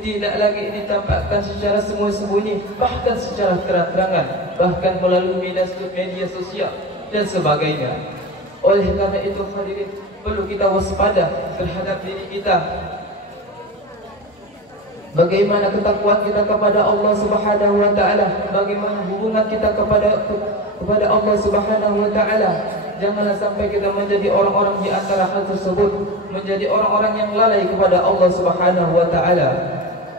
tidak lagi ditampakkan secara sembunyi-sembunyi, bahkan secara terang-terangan, bahkan melalui media sosial dan sebagainya. Oleh karena itu hadirin, perlu kita waspada terhadap diri kita. Bagaimana ketakwaan kita kepada Allah Subhanahu wa taala, bagaimana hubungan kita kepada Allah Subhanahu wa taala. Janganlah sampai kita menjadi orang-orang di antara hal tersebut, menjadi orang-orang yang lalai kepada Allah Subhanahu wa taala.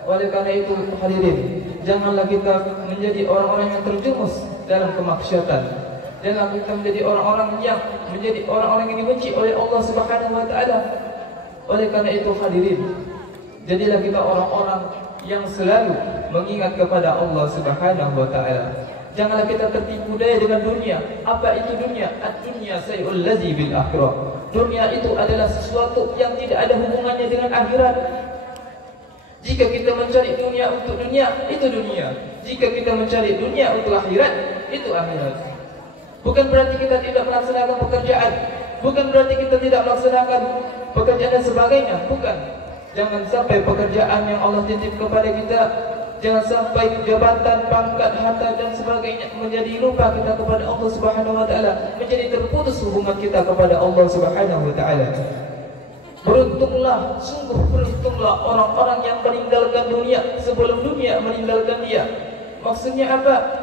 Oleh karena itu hadirin, janganlah kita menjadi orang-orang yang terjumus dalam kemaksiatan. Janganlah kita menjadi orang-orang yang dibenci oleh Allah Subhanahu wa taala. Oleh karena itu hadirin, jadilah kita orang-orang yang selalu mengingat kepada Allah Subhanahu wa taala. Janganlah kita tertipu daya dengan dunia. Apa itu dunia? Ad-dunya sayul ladzi bil akhirah. Dunia itu adalah sesuatu yang tidak ada hubungannya dengan akhirat. Jika kita mencari dunia untuk dunia, itu dunia. Jika kita mencari dunia untuk akhirat, itu akhirat. Bukan berarti kita tidak melaksanakan pekerjaan, bukan berarti kita tidak melaksanakan pekerjaan dan sebagainya, bukan. Jangan sampai pekerjaan yang Allah titip kepada kita, jangan sampai jabatan, pangkat, harta dan sebagainya menjadi lupa kita kepada Allah Subhanahu wa taala, menjadi terputus hubungan kita kepada Allah Subhanahu wa taala. Beruntunglah, sungguh beruntunglah orang-orang yang meninggalkan dunia sebelum dunia meninggalkan dia. Maksudnya apa?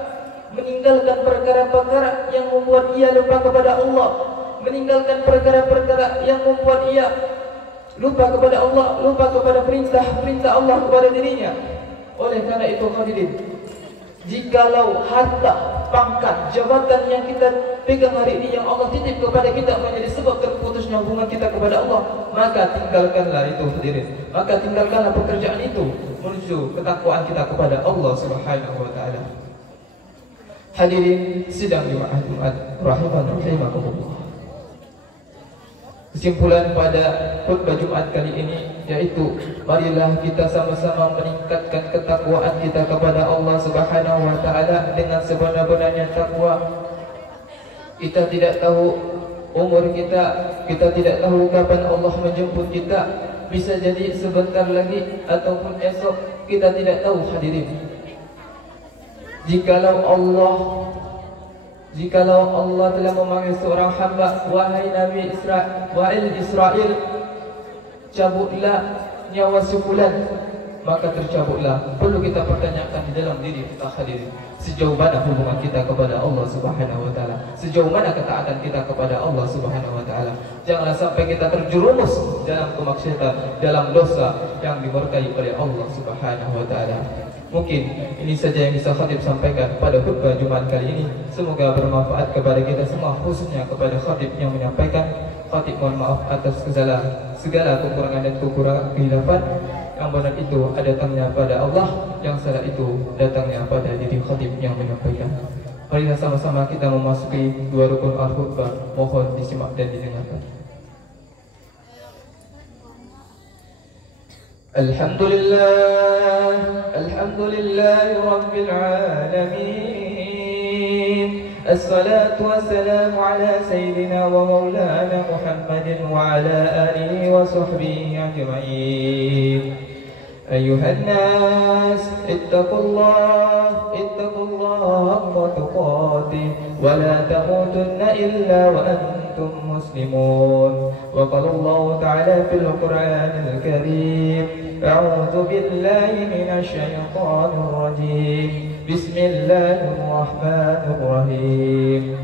Meninggalkan perkara-perkara yang membuat ia lupa kepada Allah, meninggalkan perkara-perkara yang membuat ia lupa kepada Allah, lupa kepada perintah Allah kepada dirinya. Oleh karena itu hadirin, jikalau harta, pangkat, jabatan yang kita pegang hari ini yang Allah titip kepada kita menjadi sebab terputusnya hubungan kita kepada Allah, maka tinggalkanlah itu hadirin. Maka tinggalkanlah pekerjaan itu menuju ketakwaan kita kepada Allah Subhanahu wa taala. Hadirin sidang jemaah Jumat rahimakumullah. Kesimpulan pada khutbah Jumat kali ini yaitu, marilah kita sama-sama meningkatkan ketakwaan kita kepada Allah Subhanahu wa taala dengan sebenar-benarnya takwa. Kita tidak tahu umur kita tidak tahu kapan Allah menjemput kita. Bisa jadi sebentar lagi ataupun esok, kita tidak tahu hadirin. Jikalau Allah telah memanggil seorang hamba, wahai Nabi Israel, cabutlah nyawa si fulan, maka tercabutlah. Perlu kita pertanyakan di dalam diri kita hadirin, sejauh mana hubungan kita kepada Allah Subhanahu wa taala, sejauh mana ketaatan kita kepada Allah Subhanahu wa taala. Janganlah sampai kita terjerumus dalam kemaksiatan, dalam dosa yang dimurkai oleh Allah Subhanahu wa taala. Mungkin ini saja yang bisa khatib sampaikan pada khutbah Jumat kali ini. Semoga bermanfaat kepada kita semua, khususnya kepada khatib yang menyampaikan. Khatib mohon maaf atas segala kekurangan dan kekurangan khilafan. Yang benar itu datangnya pada Allah, yang salah itu datangnya pada diri khatib yang menyampaikan. Marilah sama-sama kita memasuki dua rukun al-khutbah. Mohon disimak dan didengarkan. Alhamdulillah Rabbil Alamin. Assalatu wassalamu ala Sayyidina wa Maulana Muhammadin wa ala alihi wa sahbihi ajma'in. Ayuhan nas, ittaqullah haqqa tuqatih wa la tamutunna illa wa antum muslimun. Wa qala Allah ta'ala fil Qur'anil Karim, a'udzu billahi minasy syaithanir rajim. Bismillahirrahmanirrahim.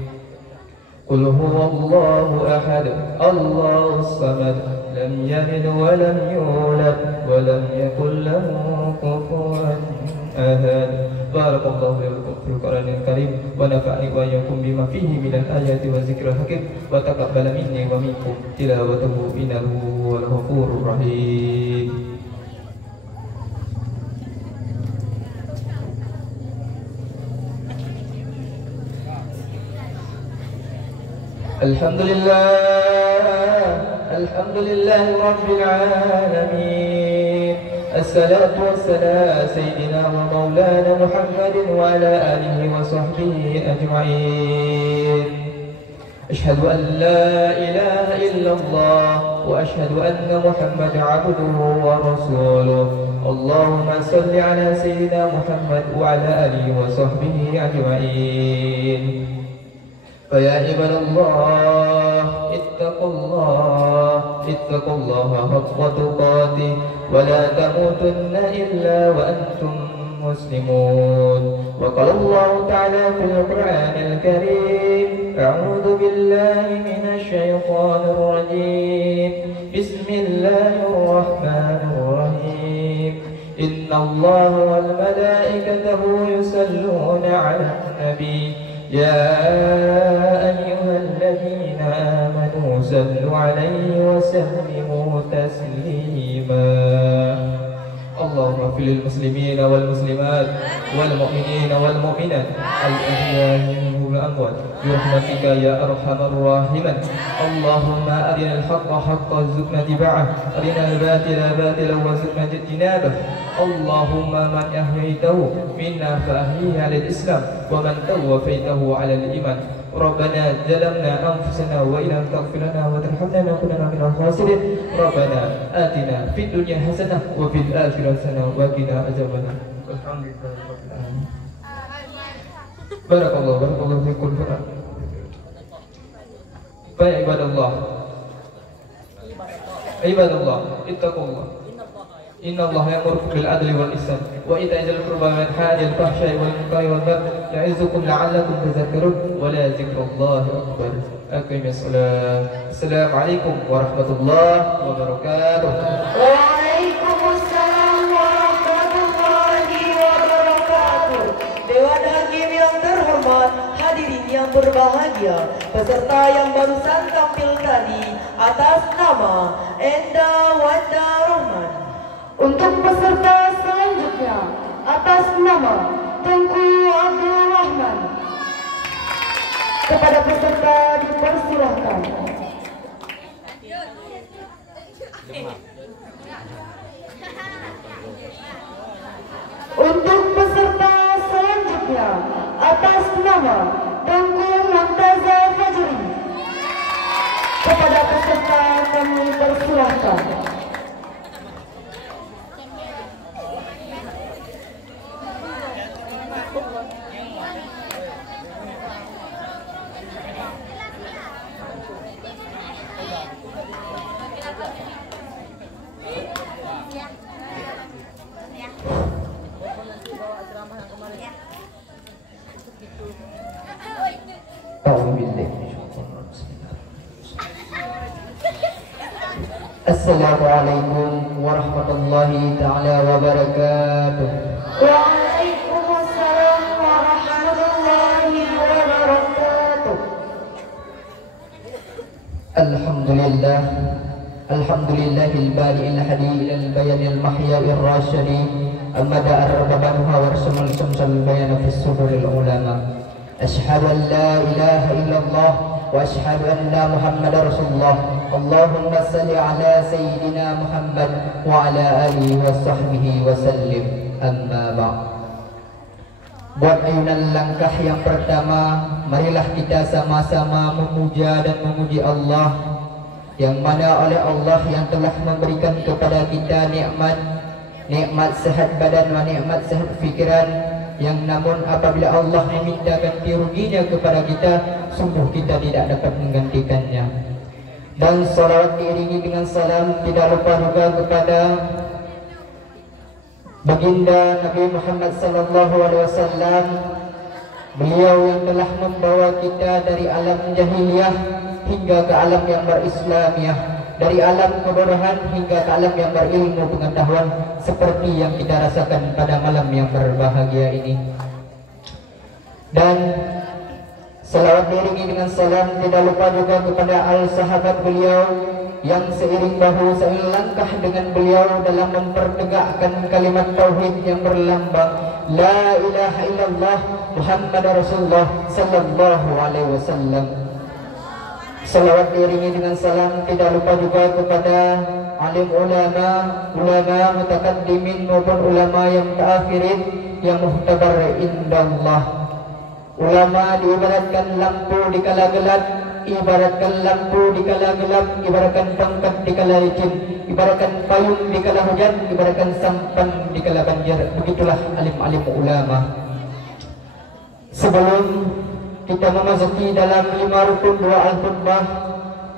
Qul huwallahu ahad, Allahus samad, lam yalid wa lam yulad wa lam yakul lahu kufuwan ahad. Barakallahu li wa lakum fil Qur'anil Karim wa nafa'ani wa iyyakum bima fihi minal ayati wa dzikril hakim wa taqabbala minni wa minkum tilawatahu innahu huwal ghafurur rahim. Alhamdulillah Rabbil Alamin. Assalatu wassalamu Sayyidina wa Maulana Muhammadin wa ala alihi wa sahbihi ajma'in. Ashhadu an la ilaha illallah wa ashhadu anna Muhammadan abduhu wa rasuluh. اللهم صل على سيدنا محمد وعلى آله وصحبه أجمعين. فيا عباد الله اتقوا الله حق تقاته ولا تموتن إلا وأنتم مسلمون. وقال الله تعالى في القرآن الكريم: أعوذ بالله من الشيطان الرجيم، بسم الله الرحمن الرحيم. إن الله والملائكته يصلون على النبي يا أيها الذين آمنوا صلوا عليه وسلموا تسليما. اللهم اغفر للمسلمين والمسلمات والمؤمنين والمؤمنات الأحياء منهم والأموات برحمتك يا أرحم الراحمين. اللهم أرنا الحق حقا وارزقنا اتباعه، أرنا الباطل باطلا وارزقنا اجتنابه. اللهم من أحييته منا فأحيه على الإسلام ومن توفيته على الإيمان. ربنا ظلمنا أنفسنا وإن لم تغفر لنا وترحمنا لنكونن من الخاسرين. ربنا آتنا في الدنيا حسنة وفي الآخرة حسنة وقنا عذاب النار. الحمد لله رب العالمين. بارك الله فيكم. فيا عباد الله اتقوا الله. إن الله يأمركم بالعدل والإحسان وإيتاء ذي القربى وينهى عن الفحشاء والمنكر والبغي يعظكم لعلكم تذكرون ولذكر الله أكبر. أقم الصلاة. السلام عليكم ورحمة الله وبركاته. Waalaikumsalam warahmatullahi wabarakatuh. Dewan Hakim yang terhormat, hadirin yang berbahagia, peserta yang barusan tampil tadi atas nama Enda Wanda Rahman. Untuk peserta selanjutnya atas nama Tengku Abdul Rahman. Kepada peserta dipersilahkan. Untuk peserta selanjutnya atas nama Tengku Mumtaza Fajri. Kepada peserta kami persilahkan. Assalamualaikum warahmatullahi ta'ala wabarakatuh. Waalaikumsalam warahmatullahi wabarakatuh. Alhamdulillahil bari'il hadi'il bayanil mahya'ir rasyadi amada arbabanuha warsamul syamsal bayana fis suduril ulama. Ashhadu an la ilaha illallah wa ashhadu anna Muhammadar Rasulullah. Allahumma salli ala Sayyidina Muhammad wa ala alihi wa sahbihi wa sallim. Amma ba'd. Buat ayunan langkah yang pertama, marilah kita sama-sama memuja dan memuji Allah, yang mana oleh Allah yang telah memberikan kepada kita nikmat sehat badan dan nikmat sehat fikiran, yang namun apabila Allah meminta ganti ruginya kepada kita, sungguh kita tidak dapat menggantikannya. Dan salawat diiringi dengan salam tidak lupa juga kepada baginda Nabi Muhammad sallallahu alaihi wasallam, beliau yang telah membawa kita dari alam jahiliyah hingga ke alam yang berislamiyah, dari alam kebodohan hingga ke alam yang berilmu pengetahuan, seperti yang kita rasakan pada malam yang berbahagia ini. Dan salawat diiringi dengan salam tidak lupa juga kepada al-sahabat beliau yang seiring bahu seiring langkah dengan beliau dalam mempertegakkan kalimat tauhid yang berlambang la ilaha illallah Muhammadar Rasulullah sallallahu alaihi wasallam. Salawat diiringi dengan salam tidak lupa juga kepada alim ulama mutakaddimin maupun ulama yang taakhirin yang muhtabar indallah. Ulama diibaratkan lampu di kala gelap, ibaratkan lampu di kala gelap, ibaratkan tongkat di kala licin, ibaratkan payung di kala hujan, ibaratkan sampan di kala banjir. Begitulah alim-alim ulama. Sebelum kita memasuki dalam 5 rukun doa al-khutbah,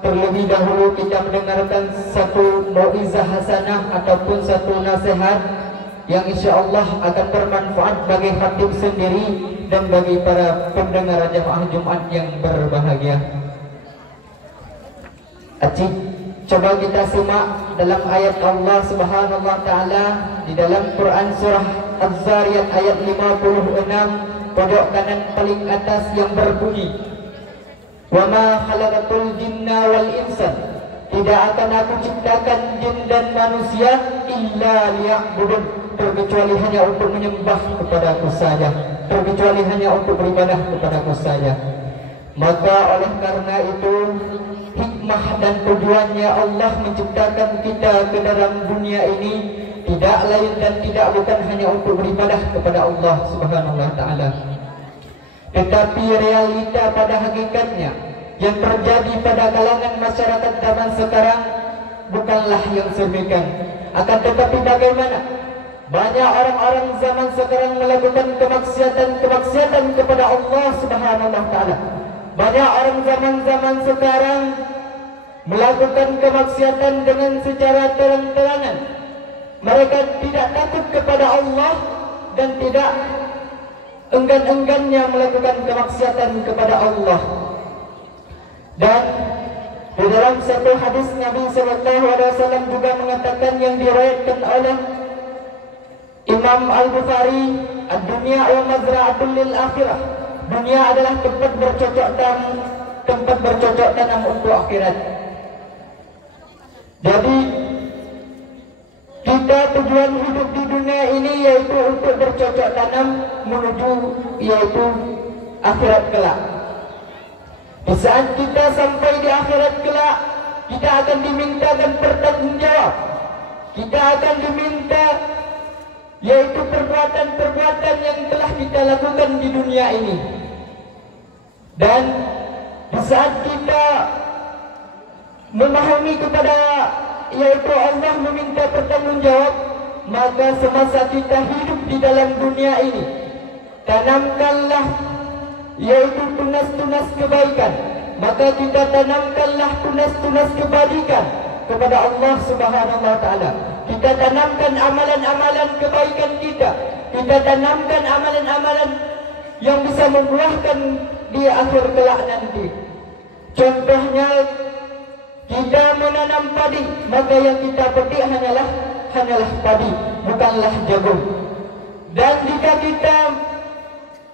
terlebih dahulu kita mendengarkan satu mau'izah hasanah ataupun satu nasihat yang insya-Allah akan bermanfaat bagi khatib sendiri dan bagi para pendengar jamaah Jumat yang berbahagia. Acik, coba kita simak dalam ayat Allah Subhanahu wa taala di dalam Quran surah Az-Zariyat ayat 56 pojok kanan paling atas yang berbunyi, "Wa ma khalaqatul jinna wal insa." Tidak akan aku ciptakan jin dan manusia illa liya'budun, terkecuali hanya untuk menyembah kepadaku saja, terkecuali hanya untuk beribadah kepadaku saja. Maka oleh karena itu hikmah dan tujuannya Allah menciptakan kita ke dalam dunia ini tidak lain dan tidak bukan hanya untuk beribadah kepada Allah Subhanahu wa taala. Tetapi realita pada hakikatnya yang terjadi pada kalangan masyarakat zaman sekarang bukanlah yang sedemikian. Akan tetapi bagaimana banyak orang-orang zaman sekarang melakukan kemaksiatan kepada Allah Subhanahu wa taala. Banyak orang zaman sekarang melakukan kemaksiatan dengan secara terang-terangan. Mereka tidak takut kepada Allah dan tidak enggan-enggannya melakukan kemaksiatan kepada Allah. Dan di dalam satu hadis Nabi SAW juga mengatakan yang diriwayatkan oleh Imam Al-Bukhari, "Ad-dunya wa mazra'atul lil akhirah." Dunia adalah tempat bercocok tanam untuk akhirat. Jadi kita tujuan hidup di dunia ini yaitu untuk bercocok tanam menuju yaitu akhirat kelak. Di saat kita sampai di akhirat kelak, kita akan dimintakan pertanggungjawab. Kita akan diminta yaitu perbuatan-perbuatan yang telah kita lakukan di dunia ini. Dan di saat kita memahami kepada yaitu Allah meminta pertanggungjawab, maka semasa kita hidup di dalam dunia ini, tanamkanlah yaitu tunas-tunas kebaikan. Maka kita tanamkanlah tunas-tunas kebaikan kepada Allah Subhanahu wa taala. Kita tanamkan amalan-amalan kebaikan kita. Kita tanamkan amalan-amalan yang bisa membuahkan di akhir kelak nanti. Contohnya kita menanam padi, maka yang kita petik hanyalah padi, bukanlah jagung. Dan jika kita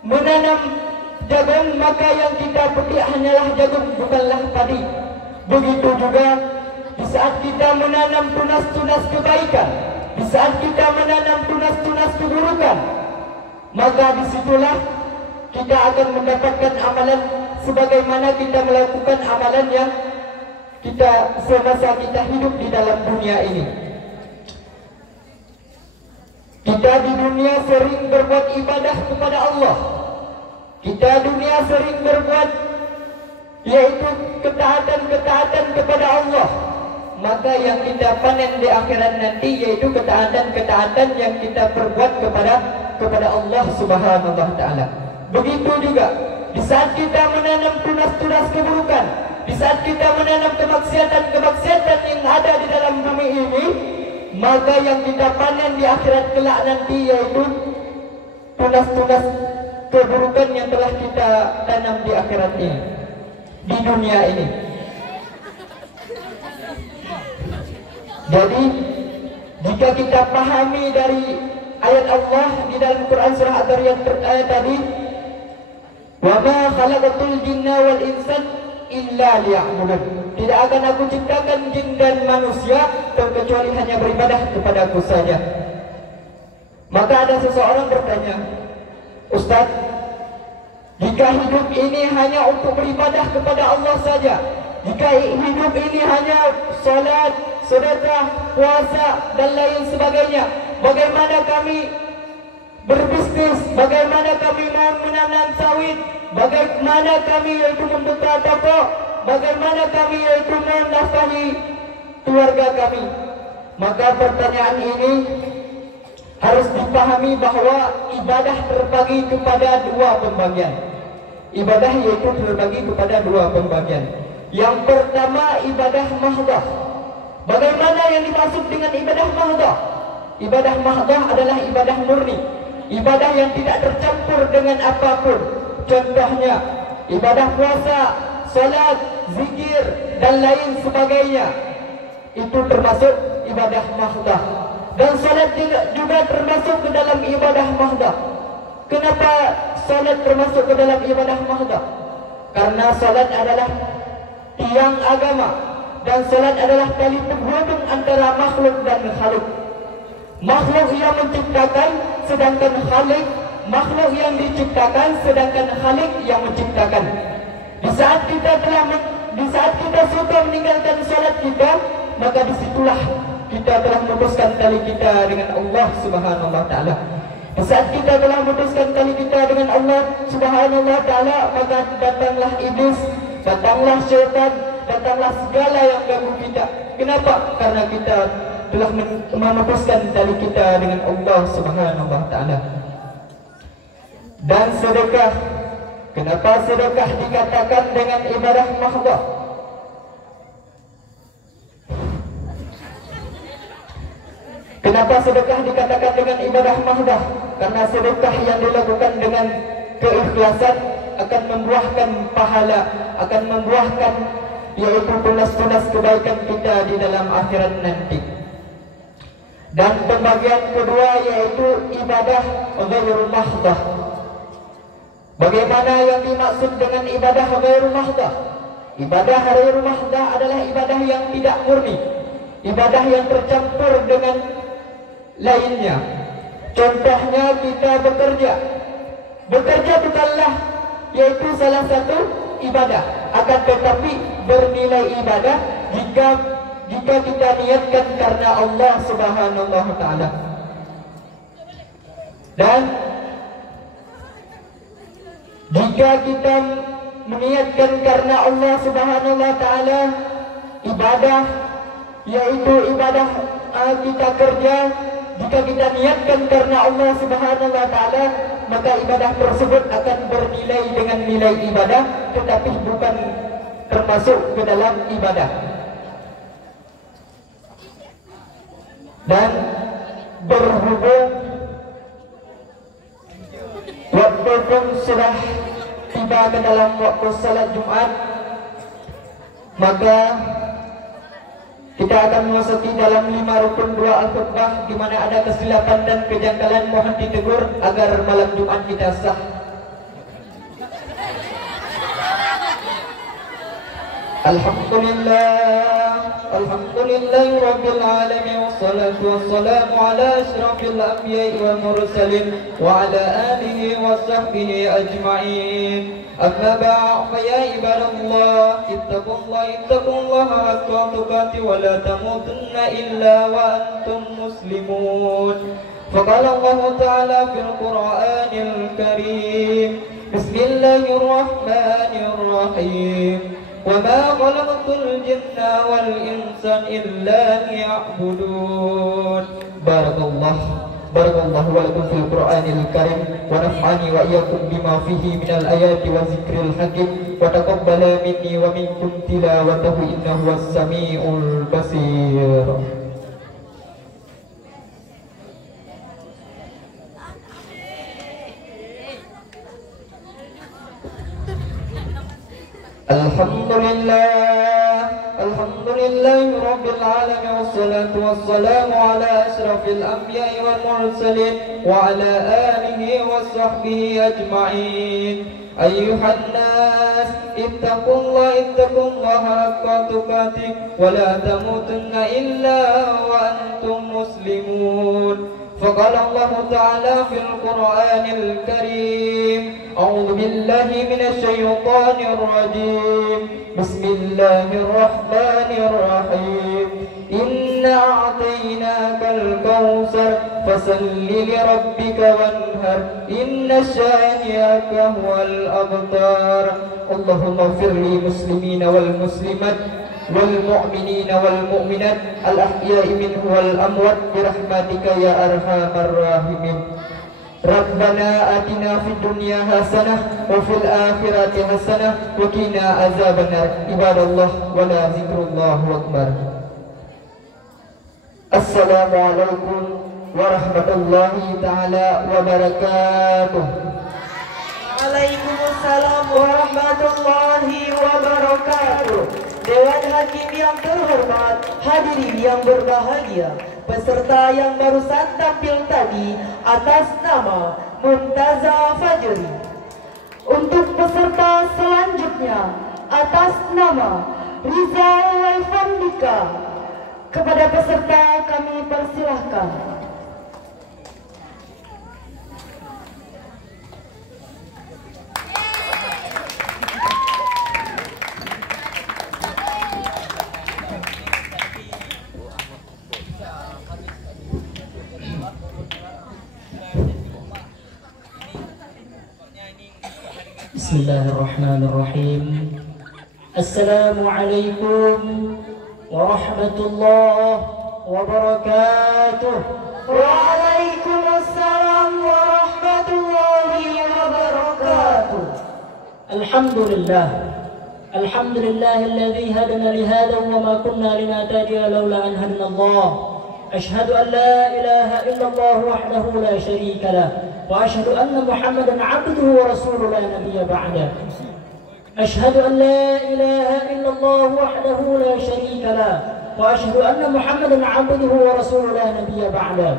menanam jagung, maka yang kita petik hanyalah jagung, bukanlah padi. Begitu juga di saat kita menanam tunas-tunas kebaikan, di saat kita menanam tunas-tunas keburukan, maka disitulah kita akan mendapatkan amalan sebagaimana kita melakukan amalan yang kita semasa kita hidup di dalam dunia ini. Kita di dunia sering berbuat ibadah kepada Allah. Kita dunia sering berbuat yaitu ketaatan kepada Allah. Maka yang kita panen di akhirat nanti yaitu ketaatan yang kita perbuat kepada Allah Subhanahu wa taala. Begitu juga di saat kita menanam tunas-tunas keburukan, di saat kita menanam kemaksiatan yang ada di dalam bumi ini, maka yang kita panen di akhirat kelak nanti yaitu tunas-tunas keburukan yang telah kita tanam di akhirat ini, di dunia ini. Jadi jika kita pahami dari ayat Allah di dalam Quran surah Az-Zariyat ayat tadi, "Wa ma khalaqatul jinna wal insa illa liya'budun." Tidak akan aku ciptakan jin dan manusia terkecuali hanya beribadah kepadaku saja. Maka ada seseorang bertanya, "Ustaz, jika hidup ini hanya untuk beribadah kepada Allah saja, jika hidup ini hanya salat, sedekah, puasa dan lain sebagainya, bagaimana kami berbisnis, bagaimana kami menanam sawit, bagaimana kami yaitu membuka toko, bagaimana kami yaitu menafkahi keluarga kami? Maka pertanyaan ini harus dipahami bahwa ibadah terbagi kepada dua pembagian. Ibadah yaitu terbagi kepada dua pembagian. Yang pertama ibadah mahdah. Bagaimana yang dimaksud dengan ibadah mahdah? Ibadah mahdah adalah ibadah murni, ibadah yang tidak tercampur dengan apapun. Contohnya ibadah puasa, salat, zikir dan lain sebagainya. Itu termasuk ibadah mahdah. Dan salat juga termasuk ke dalam ibadah mahdah. Kenapa salat termasuk ke dalam ibadah mahdah? Karena salat adalah tiang agama, dan salat adalah tali penghubung antara makhluk dan khalik. Makhluk yang menciptakan sedangkan khalik, makhluk yang diciptakan sedangkan khalik yang menciptakan. Di saat kita suka meninggalkan salat kita, maka disitulah kita telah memutuskan tali kita dengan Allah Subhanahu wa taala. Di saat kita telah memutuskan tali kita dengan Allah Subhanahu wa taala, maka datanglah iblis, datanglah syaitan, datanglah segala yang ganggu kita. Kenapa? Karena kita telah memutuskan tali kita dengan Allah Subhanahu wa taala. Dan sedekah, kenapa sedekah dikatakan dengan ibadah mahdah? Kenapa sedekah dikatakan dengan ibadah mahdah? Karena sedekah yang dilakukan dengan keikhlasan akan membuahkan pahala, akan membuahkan yaitu tunas-tunas kebaikan kita di dalam akhirat nanti. Dan pembagian kedua yaitu ibadah ghairul mahdah. Bagaimana yang dimaksud dengan ibadah ghairul mahdah? Ibadah ghairul mahdah adalah ibadah yang tidak murni, ibadah yang tercampur dengan lainnya. Contohnya kita bekerja. Bekerja bukanlah yaitu salah satu ibadah, akan tetapi bernilai ibadah jika kita niatkan karena Allah Subhanahu wa taala. Dan jika kita meniatkan karena Allah Subhanahu wa taala, ibadah yaitu ibadah kita kerja, jika kita niatkan karena Allah Subhanahu wa taala, maka ibadah tersebut akan bernilai dengan nilai ibadah, tetapi bukan termasuk ke dalam ibadah. Dan berhubung waktu pun sudah tiba ke dalam waktu salat Jumat, maka kita akan memasuki dalam 5 rukun 2 al-khutbah, di mana ada kesilapan dan kejanggalan mohon ditegur agar malam Jumat kita sah. Alhamdulillah rabbil alamin, wassalatu wassalamu ala asyrafil anbiya'i wal mursalin wa ala alihi wa sahbihi ajma'in. Amma ba'd, fa ya ibadallah, ittaqullaha haqqa tuqatih wa la tamutunna illa wa antum muslimun. Faqala Allah ta'ala fil Qur'anil Karim, Bismillahirrahmanirrahim. وَمَا خَلَقْتُ الْجِنَّ وَالْإِنسَ إِلَّا لِيَعْبُدُونَ. Barakallahu wa lakum fil Qur'anil Karim, wa naf'ani wa iyyakum bima fihi minal ayati wa zikril hakim, wa taqabbala minni wa minkum tilawatahu innahu was-sami'ul basir. Alhamdulillah rabbil alamin, wassalatu wassalamu ala asyrafil anbiya'i wal mursalin wa ala alihi wa sahbihi ajma'in. Ayyuhan nas, ittaqullaha haqqa tuqatih wa la tamutunna illa wa antum muslimun. فقال الله تعالى في القرآن الكريم: أعوذ بالله من الشيطان الرجيم، بسم الله الرحمن الرحيم. إنا أعطيناك الكوثر فصل لربك وانهر إن شانئك هو الأبتر. اللهم اغفر للمسلمين والمسلمات والمؤمنين والمؤمنات الأحياء منهم والأموات برحمتك يا أرحم الراحمين. ربنا آتنا في الدنيا حسنة وفي الآخرة حسنة وقنا عذاب النار. عباد الله ولا ذكر الله أكبر. السلام عليكم ورحمة الله تعالى وبركاته. Waalaikumsalam warahmatullahi wabarakatuh. Dewan Hakim yang terhormat, hadirin yang berbahagia, peserta yang barusan tampil tadi atas nama Mumtazah Fajri. Untuk peserta selanjutnya atas nama Rizal Waifandika, kepada peserta kami persilahkan. Bismillahirrahmanirrahim. Assalamualaikum warahmatullahi wabarakatuh. Waalaikumsalam warahmatullahi wabarakatuh. Alhamdulillah. Alhamdulillahilladzi hadana lihada wa ma kunna linahtadiya laula an hadana Allah. Ashhadu an la ilaha illallah wahdahu la syarika lah. وأشهد أن محمدا عبده ورسوله لا نبي بعده. أشهد أن لا إله إلا الله وحده لا شريك له وأشهد أن محمدا عبده ورسوله لا نبي بعده.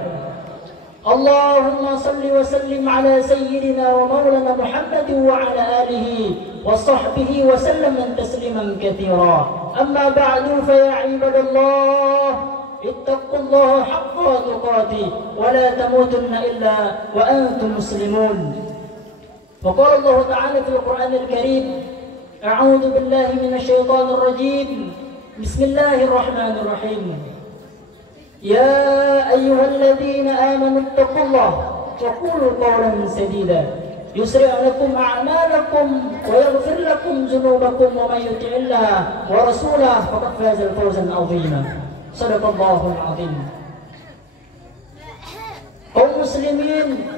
اللهم صل وسلم على سيدنا ومولانا محمد وعلى آله وصحبه وسلم تسليما كثيرا. أما بعد فيا عباد الله اتقوا الله حق تقاته ولا تموتن إلا وأنتم مسلمون. وقال الله تعالى في القرآن الكريم: أعوذ بالله من الشيطان الرجيم، بسم الله الرحمن الرحيم. يا أيها الذين آمنوا اتقوا الله وقولوا قولا سديدا يسرع لكم أعمالكم ويغفر لكم ذنوبكم ومن يطع الله ورسوله فقد فاز فوزا عظيما. Sadaqallahul azim. Kaum muslimin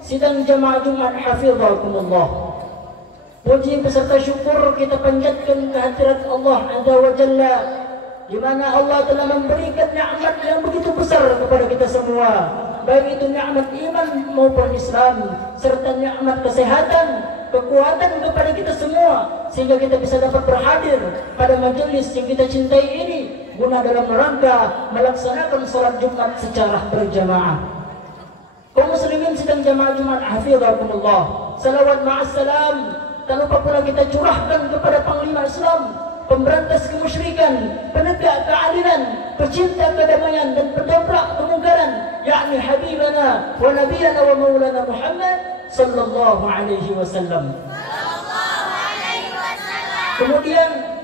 sidang jamaah Jumat hafizakumullah. Puji beserta syukur kita panjatkan kehadirat Allah Azza wa Jalla, di mana Allah telah memberikan nikmat yang begitu besar kepada kita semua, baik itu nikmat iman maupun Islam, serta nikmat kesehatan, kekuatan kepada kita semua, sehingga kita bisa dapat berhadir pada majelis yang kita cintai ini guna dalam rangka melaksanakan salat Jumat secara berjamaah. Kaum muslimin sidang jamaah Jumat hafizakumullah, salawat ma'assalam tak lupa pula kita curahkan kepada Panglima Islam, pemberantas kemusyrikan, penegak keadilan, pecinta kedamaian dan pendobrak kemungkaran, yakni Habibana wa Nabiyana wa Maulana Muhammad sallallahu alaihi wasallam. Kemudian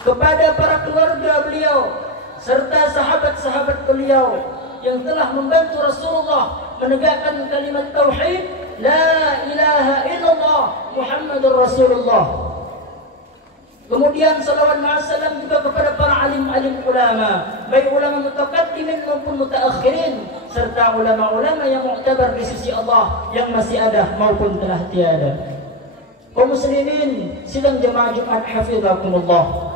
kepada para keluarga beliau serta sahabat-sahabat beliau yang telah membantu Rasulullah menegakkan kalimat tauhid la ilaha illallah Muhammadur Rasulullah. Kemudian salawat ma'assalam juga kepada para alim-alim ulama, baik ulama mutaqaddimin maupun mutaakhirin, serta ulama-ulama yang mu'tabar di sisi Allah yang masih ada maupun telah tiada. Kaum muslimin sidang jamaah Jumat hafizakumullah.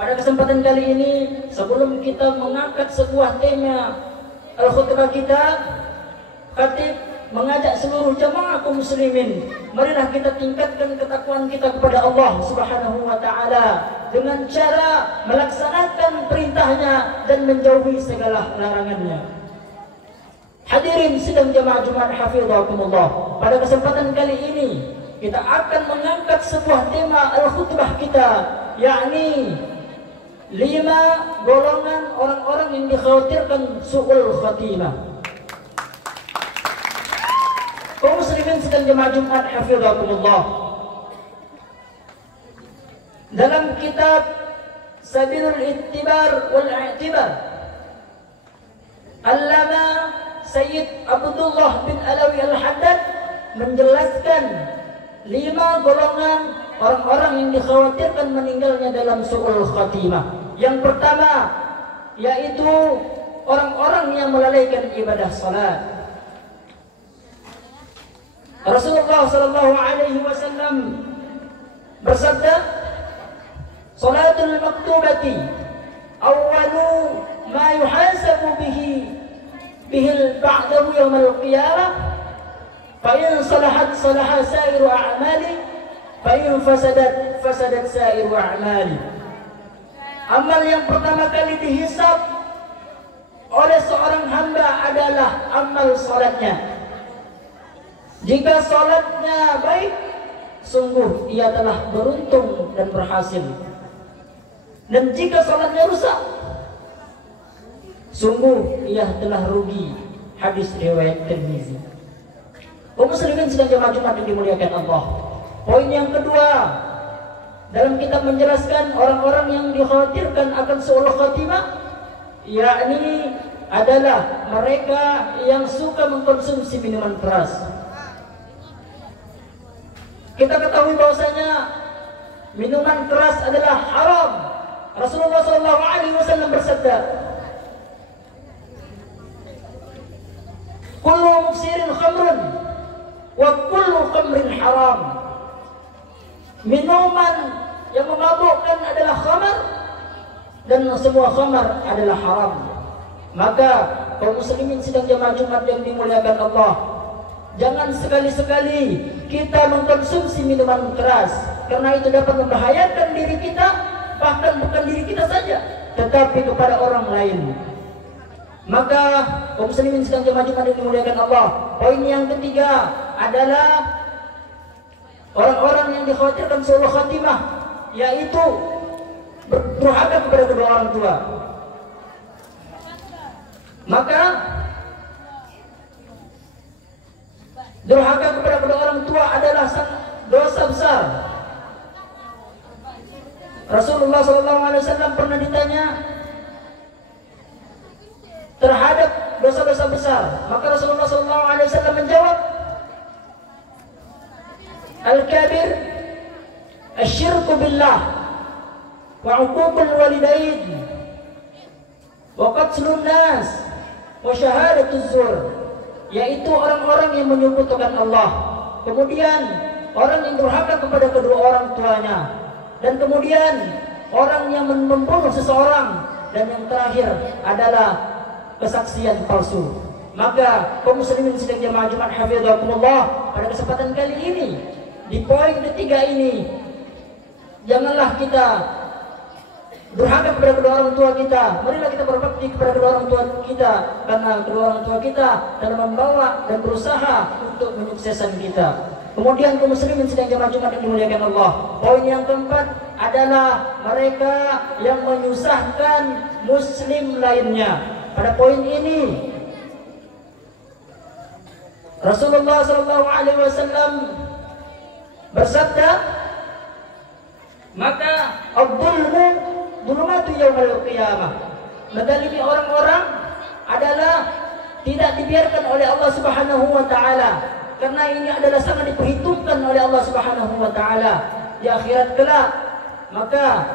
Pada kesempatan kali ini, sebelum kita mengangkat sebuah tema al-khutbah kita, khatib mengajak seluruh jamaah kaum muslimin, marilah kita tingkatkan ketakwaan kita kepada Allah Subhanahu wa taala dengan cara melaksanakan perintahnya dan menjauhi segala larangannya. Hadirin sidang jamaah Jumat hafizakumullah. Pada kesempatan kali ini kita akan mengangkat sebuah tema al-khutbah kita, yakni 5 golongan orang-orang yang dikhawatirkan su'ul khatimah. Kaum muslimin sedang jemaah Jumat hafizakumullah, dalam kitab Sabilul Ittibar wal I'tibar Allama Sayyid Abdullah bin Alawi Al-Haddad menjelaskan 5 golongan orang-orang yang dikhawatirkan meninggalnya dalam su'ul khatimah. Yang pertama yaitu orang-orang yang melalaikan ibadah salat. Rasulullah sallallahu alaihi wasallam bersabda, "Salatul maktubati awwalu ma yuhasabu bihil ba'dahu yawmal qiyamah, fa in salahat salaha sa'iru a'mali, fa in fasadat sa'iru a'mali." Amal yang pertama kali dihisab oleh seorang hamba adalah amal salatnya. Jika salatnya baik, sungguh ia telah beruntung dan berhasil. Dan jika salatnya rusak, sungguh ia telah rugi. Hadis riwayat Tirmizi. Kaum muslimin sedang jemaah Jumat yang dimuliakan Allah. Poin yang kedua, dalam kitab menjelaskan orang-orang yang dikhawatirkan akan su'ul khatimah, yakni adalah mereka yang suka mengkonsumsi minuman keras. Kita ketahui bahwasanya minuman keras adalah haram. Rasulullah SAW bersabda, "Kullu muksirin khamrun wa kullu khamrin haram." Minuman yang memabukkan adalah khamar dan semua khamar adalah haram. Maka kaum muslimin sidang jamaah Jumat yang dimuliakan Allah, jangan sekali-sekali kita mengkonsumsi minuman keras, karena itu dapat membahayakan diri kita, bahkan bukan diri kita saja, tetapi kepada orang lain. Maka kaum muslimin sedang jemaah Jumat yang dimuliakan Allah, poin yang ketiga adalah orang-orang yang dikhawatirkan su'ul khatimah, yaitu durhaka kepada kedua orang tua. Maka durhaka kepada kedua orang tua adalah dosa besar. Rasulullah SAW pernah ditanya terhadap dosa-dosa besar, maka Rasulullah SAW menjawab, "Al-kabir asyirku billah wa uququl walidain wa qatlun nas wa syahadatuz zur," yaitu orang-orang yang menyekutukan Allah, kemudian orang yang durhaka kepada kedua orang tuanya, dan kemudian orang yang membunuh seseorang, dan yang terakhir adalah kesaksian palsu. Maka kaum muslimin sedang jemaah Jumat hafizakumullah, pada kesempatan kali ini di poin ketiga ini, janganlah kita durhaka kepada kedua orang tua kita. Marilah kita berbakti kepada kedua orang tua kita, karena kedua orang tua kita dalam membawa dan berusaha untuk menyukseskan kita. Kemudian kaum muslimin sedang jemaah Jumat yang dimuliakan Allah, poin yang keempat adalah mereka yang menyusahkan muslim lainnya. Pada poin ini Rasulullah SAW bersabda, "Maka ad-dhulmu dhulumatu yaumil qiyamah." Mendalimi orang-orang adalah tidak dibiarkan oleh Allah Subhanahu wa taala, karena ini adalah sangat diperhitungkan oleh Allah Subhanahu wa taala di akhirat kelak. Maka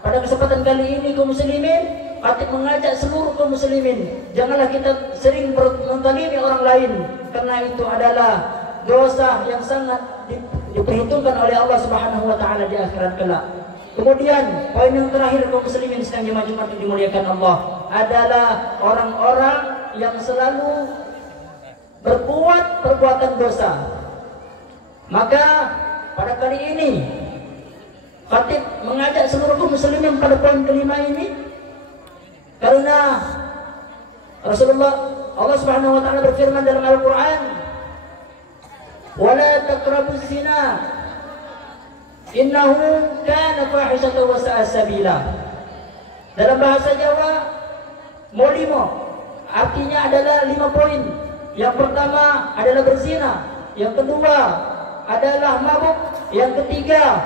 pada kesempatan kali ini kaum muslimin, khatib mengajak seluruh kaum muslimin, janganlah kita sering menzalimi orang lain, karena itu adalah dosa yang sangat diperhitungkan oleh Allah Subhanahu wa taala di akhirat kelak. Kemudian poin yang terakhir kaum muslimin sedang jemaah Jumat yang dimuliakan Allah adalah orang-orang yang selalu berbuat perbuatan dosa. Maka pada kali ini khatib mengajak seluruh kaum muslimin pada poin kelima ini, karena Allah Subhanahu wa taala berfirman dalam Al-Qur'an, "Wala taqrabuz zina innahu kana fahishatan wa sa'a sabila." Dalam bahasa Jawa, molimo artinya adalah 5 poin. Yang pertama adalah berzina, yang kedua adalah mabuk, yang ketiga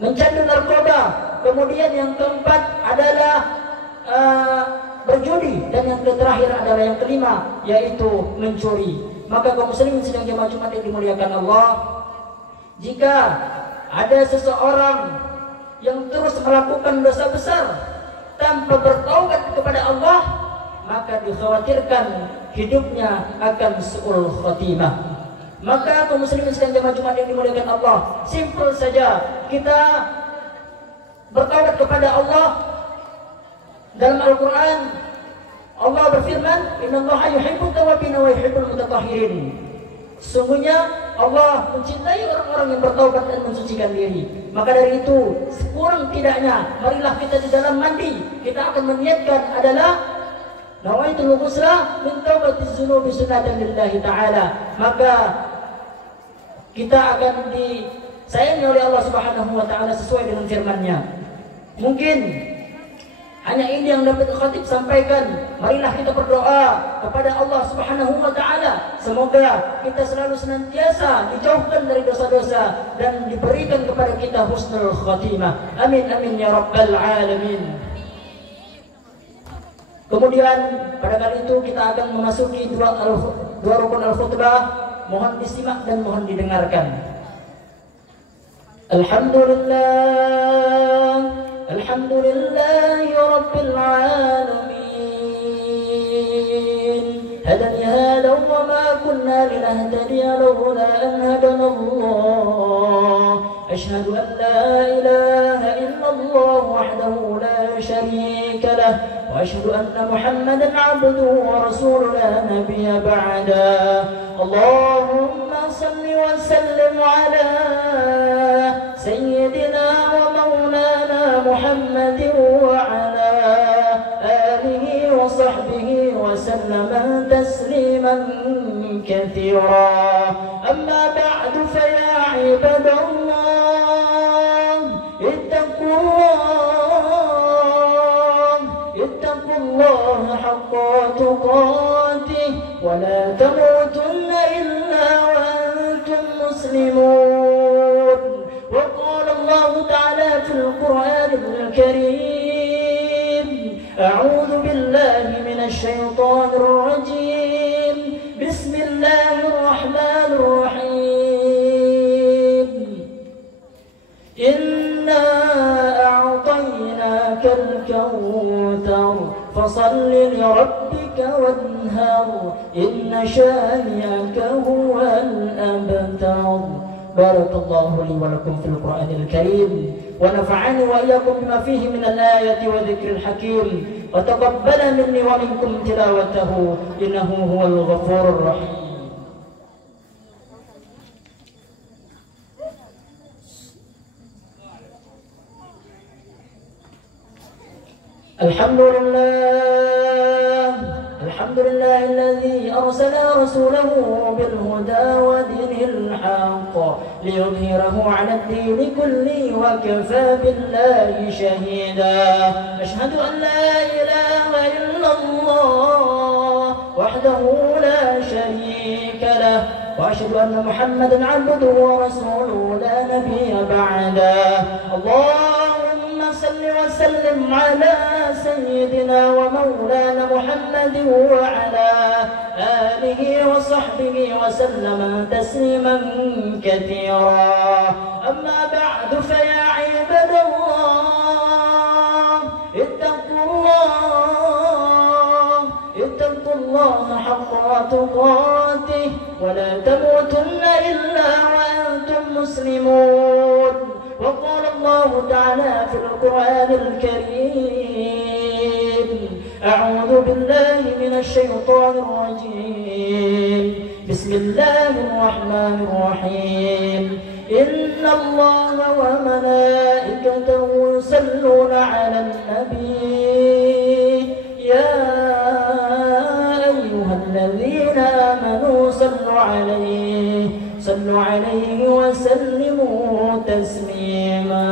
mencandu narkoba, kemudian yang keempat adalah berjudi, dan yang terakhir adalah yang kelima, yaitu mencuri. Maka kaum muslimin sedang jemaah Jumat yang dimuliakan Allah, jika ada seseorang yang terus melakukan dosa besar tanpa bertaubat kepada Allah, maka dikhawatirkan hidupnya akan su'ul khatimah. Maka kaum muslimin sedang jemaah Jumat yang dimuliakan Allah, simpel saja kita bertaubat kepada Allah. Dalam Al-Quran Allah berfirman, innallaha yuhibbut tawwabin wa yuhibbul mutatahhirin. Sungguhnya Allah mencintai orang-orang yang bertaubat dan mensucikan diri. Maka dari itu, sekurang tidaknya marilah kita di dalam mandi kita akan meniatkan adalah nawaitul ghusla min taubatiz dzunubi sunnatan lillahi ta'ala. Maka kita akan disayangi oleh Allah Subhanahu wa taala sesuai dengan firman-Nya. Mungkin hanya ini yang dapat khatib sampaikan. Marilah kita berdoa kepada Allah Subhanahu wa taala, semoga kita selalu senantiasa dijauhkan dari dosa-dosa dan diberikan kepada kita husnul khatimah. Amin amin ya rabbal alamin. Kemudian pada kali itu kita akan memasuki dua rukun al-khutbah. Mohon disimak dan mohon didengarkan. Alhamdulillah, alhamdulillahi rabbil alamin. Hadani hada wa ma kunna linahtadiya lawla an hadana Allah. Ashhadu an la ilaha illallah wahdahu la sharika lah. وأشهد أن محمدا عبده ورسوله لا نبي بعده. اللهم صل وسلم على سيدنا ومولانا محمد وعلى آله وصحبه وسلم تسليما كثيرا. أما بعد فيا عباد الله اتقوا الله حق تقاته ولا تموتن إلا وأنتم مسلمون. وقال الله تعالى في القرآن الكريم: أعوذ بالله من الشيطان الرجيم، بسم الله الرحمن الرحيم. إنا أعطيناك الكوثر فصل لربك وانهر إن شانئك هو الأبتر. بارك الله لي ولكم في القرآن الكريم، ونفعني وإياكم بما فيه من الآية وذكر الحكيم، وتقبل مني ومنكم تلاوته إنه هو الغفور الرحيم. الحمد لله الذي أرسل رسوله بالهدى ودين الحق ليظهره على الدين كله وكفى بالله شهيدا. أشهد أن لا إله إلا الله وحده لا شريك له، وأشهد أن محمدا عبده ورسوله لا نبي بعده. اللهم صل وسلم على سيدنا ومولانا محمد وعلى آله وصحبه وسلم تسليما كثيرا. أما بعد فيا عباد الله اتقوا الله حق تقاته ولا تموتن إلا وأنتم مسلمون. وقال الله تعالى في القرآن الكريم: أعوذ بالله من الشيطان الرجيم، بسم الله الرحمن الرحيم. إن الله وملائكته يصلون على النبي، يا أيها الذين آمنوا صلوا عليه وسلموا تسليما.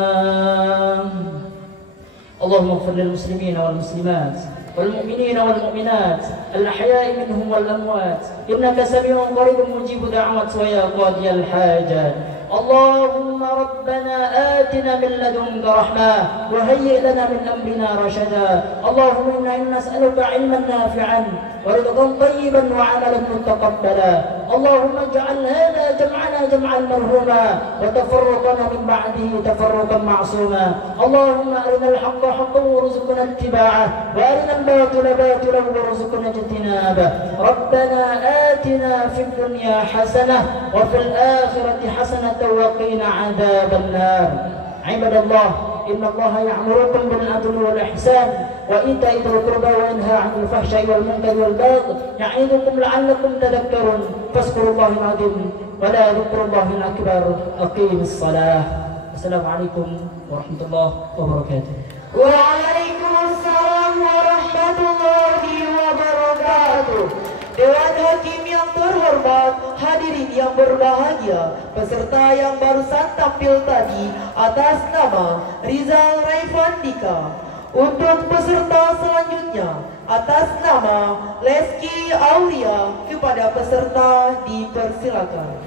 اللهم اغفر للمسلمين والمسلمات والمؤمنين والمؤمنات الأحياء منهم والأموات إنك سميع قريب مجيب دعوات ويا قاضي الحاجات. اللهم ربنا آتنا من لدنك رحمة وهيئ لنا من أمرنا رشدا اللهم إنا نسألك علما نافعا ورزقا طيبا وعملا متقبلا اللهم اجعل هذا جمعنا جمعا مرحوما وتفرقنا من بعده تفرقا معصوما اللهم أرنا الحق حقا وارزقنا اتباعه وأرنا الباطل باطلا وارزقنا اجتنابه ربنا آتنا في الدنيا حسنة وفي الآخرة حسنة وقنا عذاب النار عباد الله إن الله يأمركم بالعدل والإحسان وإيتاء ذي القربى وينهى عن الفحشاء والمنكر والبغي يعظكم لعلكم تذكرون فاذكروا الله العظيم ولا ذكر الله الأكبر أقيم الصلاة السلام عليكم ورحمة الله وبركاته. Waalaikumsalam warahmatullahi wabarakatuh. Dewan Hakim yang terhormat, hadirin yang berbahagia, peserta yang barusan tampil tadi atas nama Rizal Raifandika. Untuk peserta selanjutnya atas nama Leski Aulia, kepada peserta dipersilakan.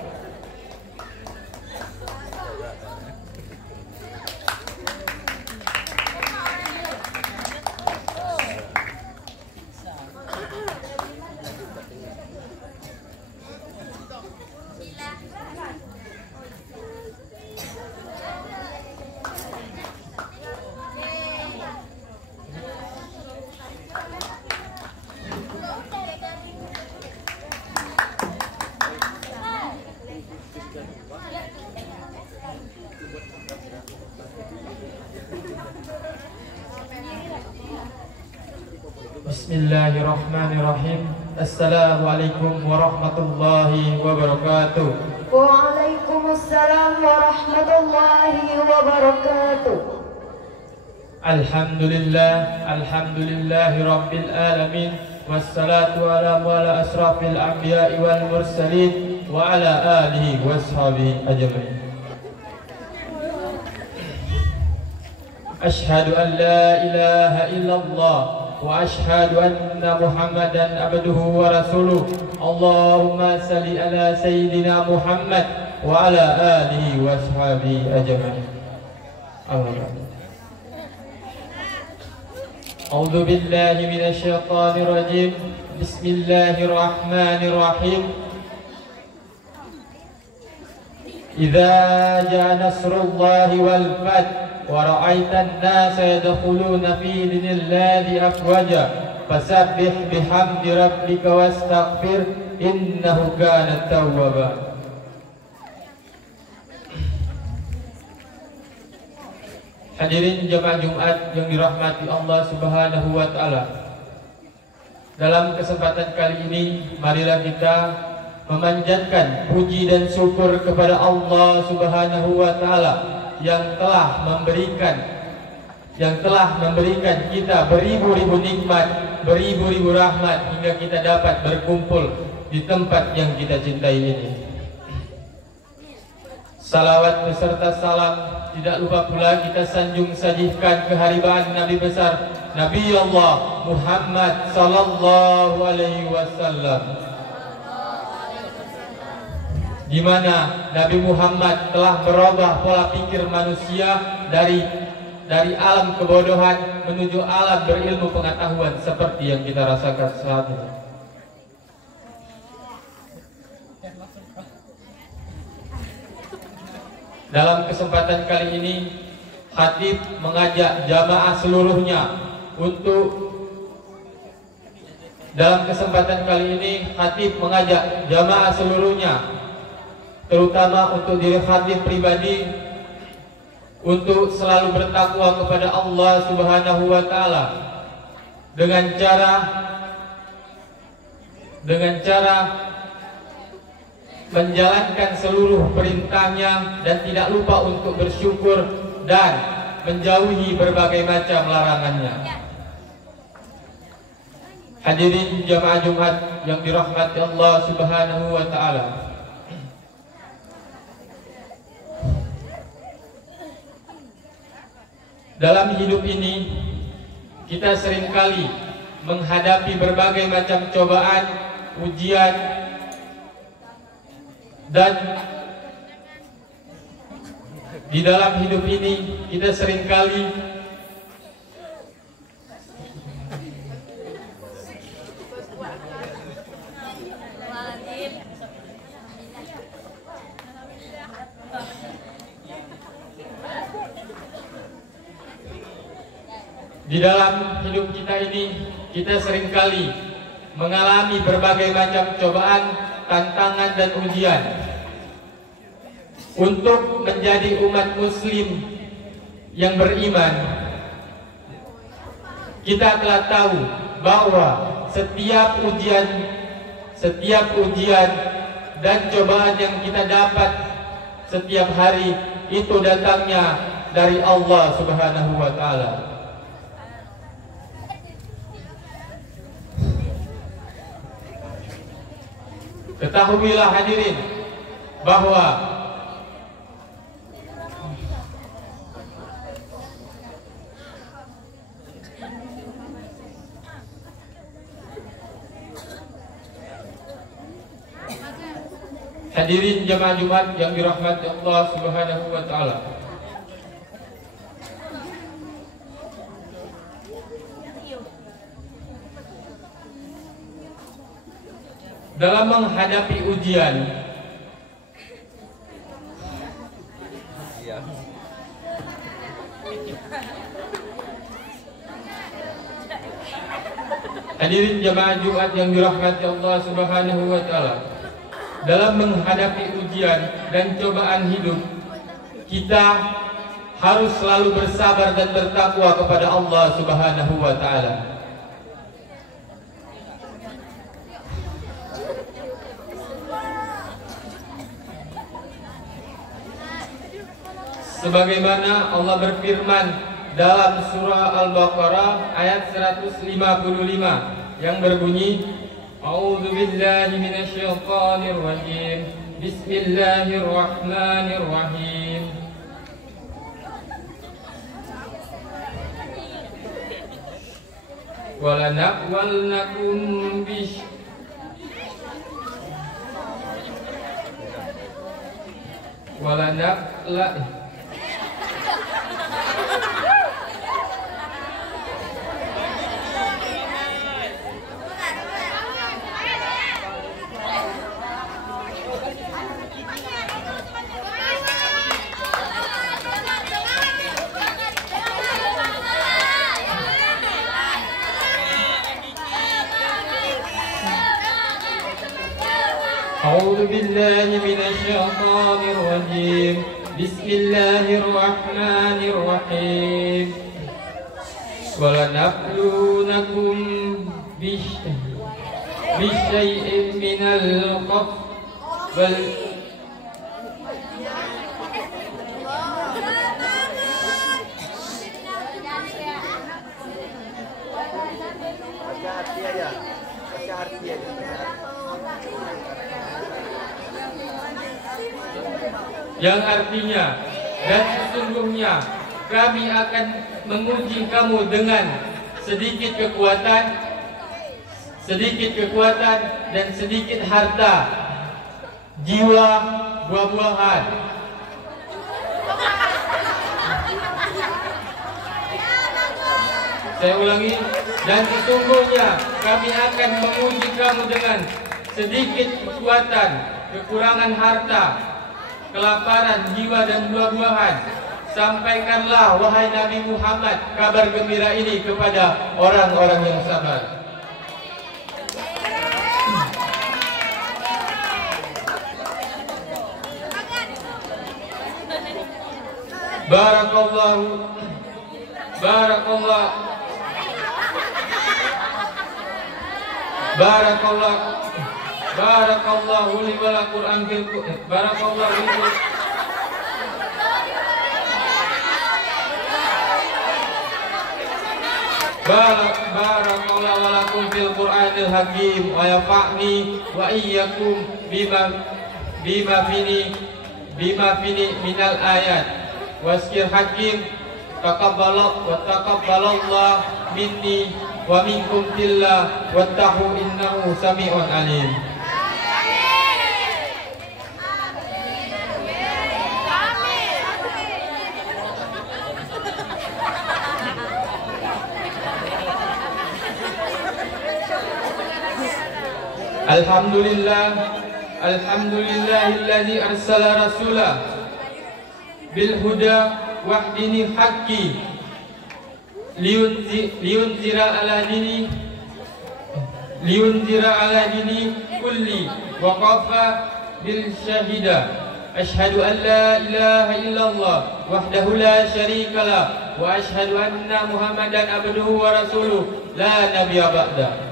Bismillahirrahmanirrahim. Assalamualaikum warahmatullahi wabarakatuh. Waalaikumsalam warahmatullahi wabarakatuh. Alhamdulillahi rabbil alamin. Wassalatu ala asrafil anbiya'i wal mursalin wa ala alihi washabihi ajma'in. Ashhadu an la ilaha illallah wa ashhadu anna Muhammadan abduhu wa rasuluh. Allahumma salli ala sayyidina Muhammad wa ala alihi wa sahbihi ajma'in. A'udzu billahi minasy syaithanir rajim. Bismillahirrahmanirrahim. Idza jaa nasrullahi wal fath ورأيت الناس يدخلون في دين الله أفواجا فسبح بحمد ربك واستغفر إنه كان توابا. Hadirin jemaah Jumat yang dirahmati Allah Subhanahu wa taala. Dalam kesempatan kali ini marilah kita memanjatkan puji dan syukur kepada Allah Subhanahu wa taala yang telah memberikan kita beribu-ribu nikmat, beribu-ribu rahmat hingga kita dapat berkumpul di tempat yang kita cintai ini. Salawat beserta salam tidak lupa pula kita sanjung sajihkan keharibaan Nabi besar Nabi Allah Muhammad sallallahu alaihi wasallam, di mana Nabi Muhammad telah merubah pola pikir manusia dari alam kebodohan menuju alam berilmu pengetahuan seperti yang kita rasakan saat ini. Dalam kesempatan kali ini, khatib mengajak jamaah seluruhnya terutama untuk diri khatib pribadi, untuk selalu bertakwa kepada Allah Subhanahu wa taala dengan cara menjalankan seluruh perintahnya dan tidak lupa untuk bersyukur dan menjauhi berbagai macam larangannya. Hadirin jamaah Jumat yang dirahmati Allah Subhanahu wa taala. Dalam hidup ini kita seringkali menghadapi berbagai macam cobaan, ujian, dan Di dalam hidup ini kita seringkali kita seringkali mengalami berbagai macam cobaan, tantangan dan ujian. Untuk menjadi umat muslim yang beriman, kita telah tahu bahwa setiap ujian dan cobaan yang kita dapat setiap hari itu datangnya dari Allah Subhanahu wa taala. Ketahuilah hadirin bahwa hadirin jamaah Jumat yang dirahmati Allah Subhanahu wa taala, dalam menghadapi ujian hadirin jamaah Jumat yang dirahmati Allah Subhanahu wa taala, dalam menghadapi ujian dan cobaan hidup, kita harus selalu bersabar dan bertakwa kepada Allah Subhanahu wa taala. Sebagaimana Allah berfirman dalam surah Al-Baqarah ayat 155 yang berbunyi, A'udzu billahi minasyaitonir rajim. Bismillahirrahmanirrahim. Walanaqwalnakum bish walanaqla A'udzu billahi minasyaitonir rajim. Bismillahirrahmanirrahim. Walanablunakum bisyai'in minal khawf yang artinya, dan sesungguhnya kami akan menguji kamu dengan sedikit kekuatan dan sedikit harta, jiwa, buah-buahan. Saya ulangi, dan sesungguhnya kami akan menguji kamu dengan sedikit kekuatan, kekurangan harta, kelaparan, jiwa dan buah-buahan. Sampaikanlah wahai Nabi Muhammad kabar gembira ini kepada orang-orang yang sabar. Barakallahu li wa lakum barakallahu li barakallahu wa lakum fil Qur'anil Hakim wa yafa'ni wa iyyakum bima fini minal ayat waskir hakim taqabbalallah minni wa minkum fillah wattahu innahu sami'un alim. Alhamdulillah, alhamdulillahilladzi arsala rasulah bil huda wa dinil haqqi liyunzira ala dini kulli wa qafa bil syahida. Ashhadu an la ilaha illallah wahdahu la syarika lah wa ashhadu anna Muhammadan abduhu wa rasuluh la nabiyya ba'da.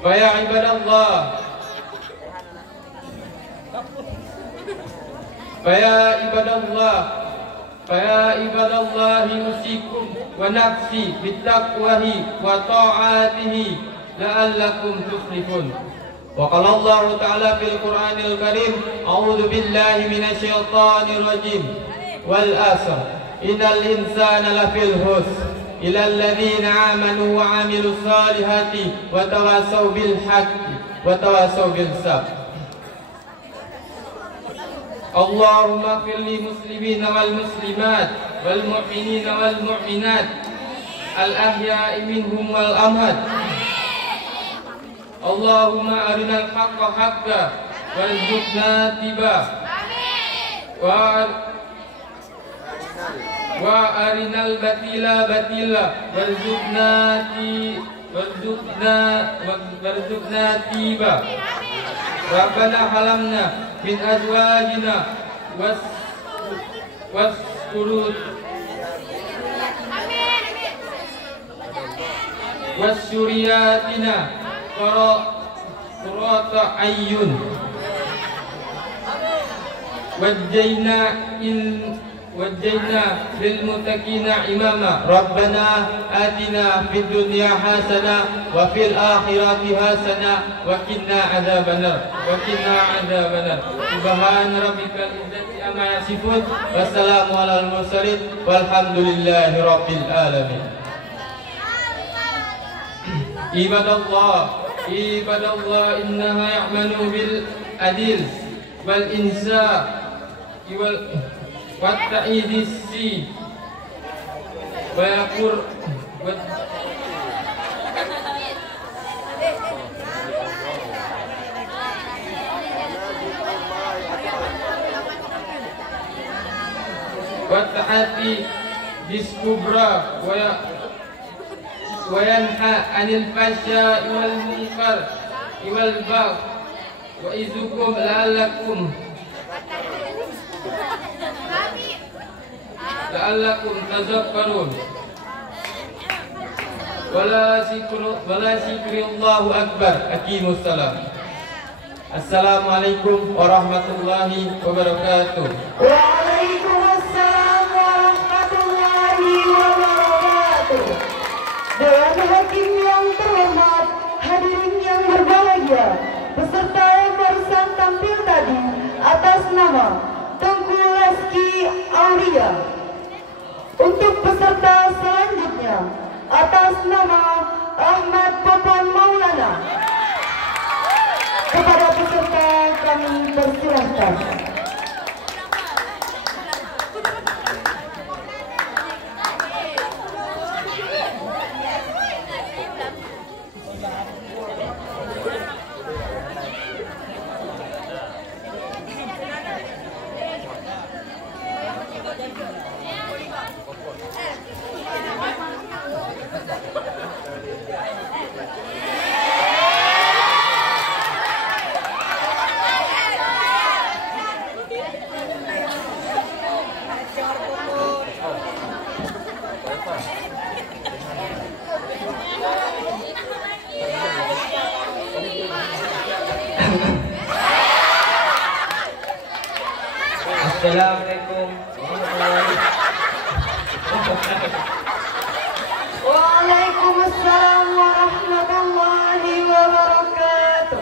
Faya ibadallah, faya ibadallahi usikum wa nafsi bittaqwahi wa ta'atihi la'allakum tuflihun. Wa qala Allah ta'ala fil Qur'anil Karim, a'udzu billahi minasy syaithanir rajim. Wal 'asr, innal insana lafil khusr illa alladziina aamanu wa 'amilus shalihati wa tawassaw bil haqqi wa tawassaw bis sabr. Allahumma ighfir lil muslimina wal muslimat wal mu'minina wal mu'minat al ahya'i minhum wal amwat. Allahumma arinal haqqa haqqa warzuqna tibaa wa arinal batila batila warzuqna tiba. Rabbana halamna min azwajina wasyuriyatina qurrata ayyun wajjayna lil muttaqina imama. Rabbana atina fid dunya hasanah wa fil akhirati hasanah wa qina adzabannar. Subhana rabbikal izzati amma yasifun, wassalamu alal mursalin, walhamdulillahi rabbil alamin. Ibadallah, innaha ya'manu bil adil wal insaf watta'idisi wa yaqur watta'ati biskubra wa yanha anil fasya wal munkar wal bagh wa izukum la'allakum tazakkarun. Wala zikrullahu akbar. Aqimus salam. Assalamualaikum warahmatullahi wabarakatuh. Waalaikumsalam warahmatullahi wabarakatuh. Dewan Hakim yang terhormat, hadirin yang berbahagia, peserta yang barusan tampil tadi atas nama Tengku Laski Aulia. Untuk peserta selanjutnya atas nama Ahmad Popon Maulana. Kepada peserta kami persilahkan. Assalamualaikum warahmatullahi wabarakatuh. Waalaikumsalam warahmatullahi wabarakatuh.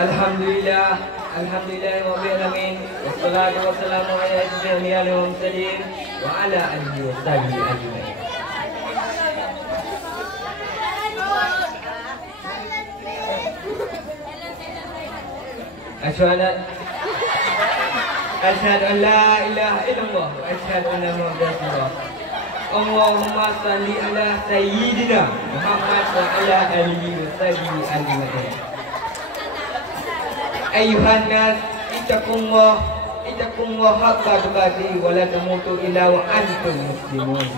Alhamdulillah, alhamdulillahirabbil alamin. Wassalatu wassalamu ala asyrafil mursalin wa ala alihi washabihi ajmain. Asyhadu an la ilaha illallah wa asyhadu anna Muhammadan rasulullah. Allahumma salli ala sayyidina Muhammad wa ala alihi wa sahbihi ajma'in. Ayuhan nas, ittaqullah haqqa tuqatih wa la tamutu illa wa antum muslimun.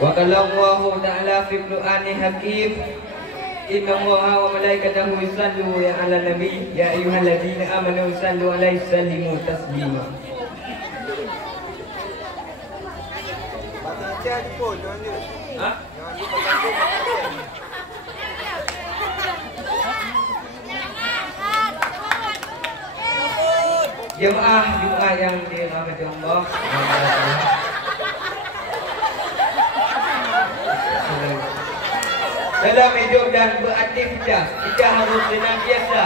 Wa qala Allahu ta'ala fi Qur'anil Hakim, inna Allaha wa malaikatahu yusalluna 'alan nabi ya ayyuhalladzina amanu sallu 'alaihi wa sallimu taslima. Jemaah Jumat yang dirahmati Allah, dalam hidup dan beraktivitas kita harus senantiasa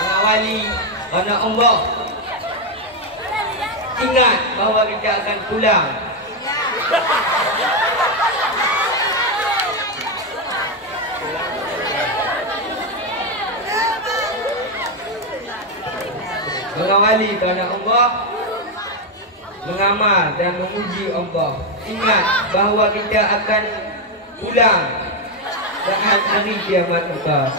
mengawali karena Allah. Ingat bahawa kita akan pulang. Mengawali karena Allah, mengamal dan memuji Allah. Ingat bahawa kita akan pulang saat hari kiamat besar.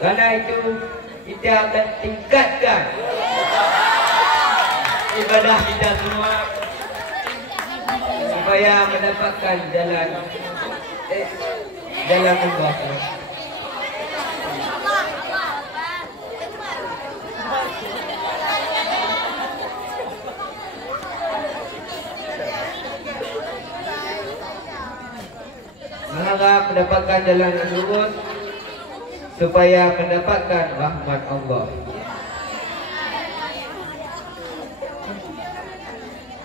Karena itu kita akan tingkatkan ibadah kita semua supaya mendapatkan jalan Allah. Mengharap mendapatkan jalan yang lurus supaya mendapatkan rahmat Allah.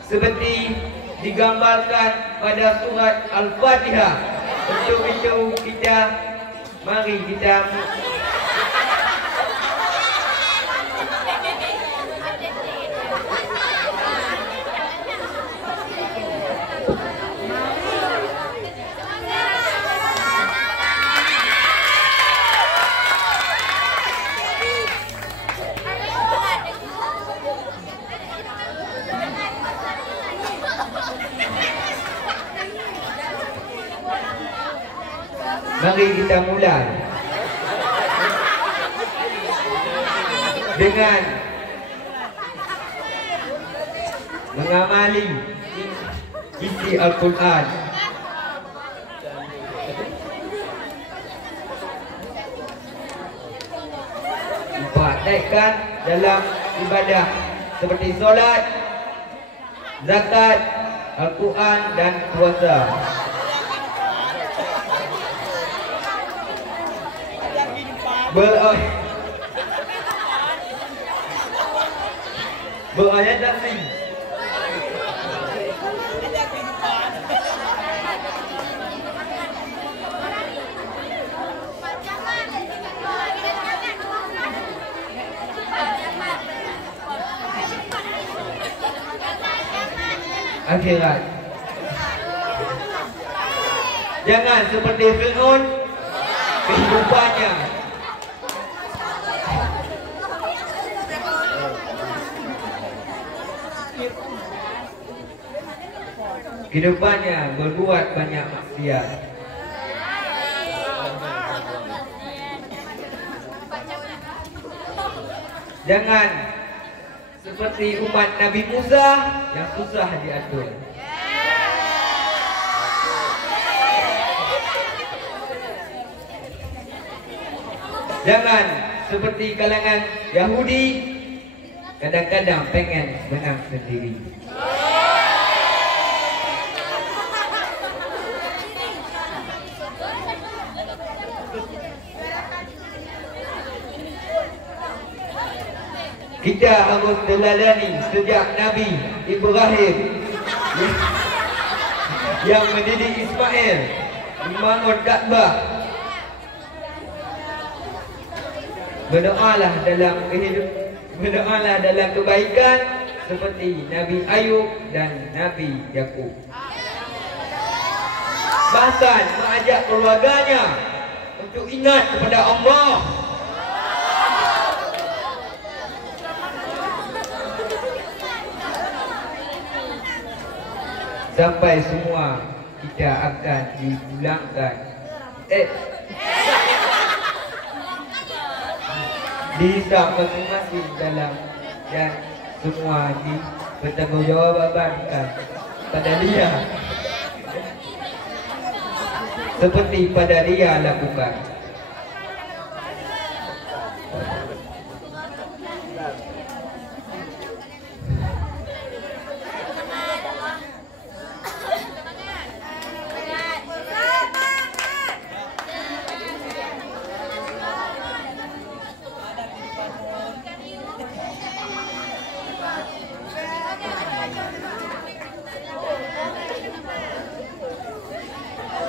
Seperti digambarkan pada surat Al-Fatihah. Untuk itu mari kita mulai dengan mengamali isi Al-Quran. Praktekkan dalam ibadah seperti solat, zakat, Al-Quran dan puasa. Berayat nasi. Akhirat. Jangan seperti Fir'aun kehidupannya. Kehidupannya berbuat banyak maksiat. Jangan seperti umat Nabi Musa yang susah diatur. Jangan seperti kalangan Yahudi, kadang-kadang pengen menang sendiri. Kita harus teladani sejak Nabi Ibrahim yang mendidik Ismail membangun Kaabah. Berdoalah dalam Berdoalah dalam kebaikan seperti Nabi Ayub dan Nabi Yakub. Bahkan mengajak keluarganya untuk ingat kepada Allah. Sampai semua kita akan dipulangkan dihisab masing-masing dalam, dan semua dipertanggungjawabankan pada dia seperti pada dia lakukan.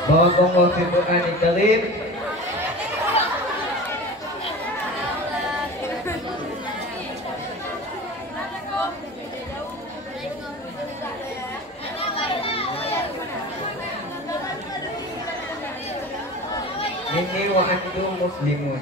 Barakallahu fil Qur'anil Karim. Minni wa antum muslimun.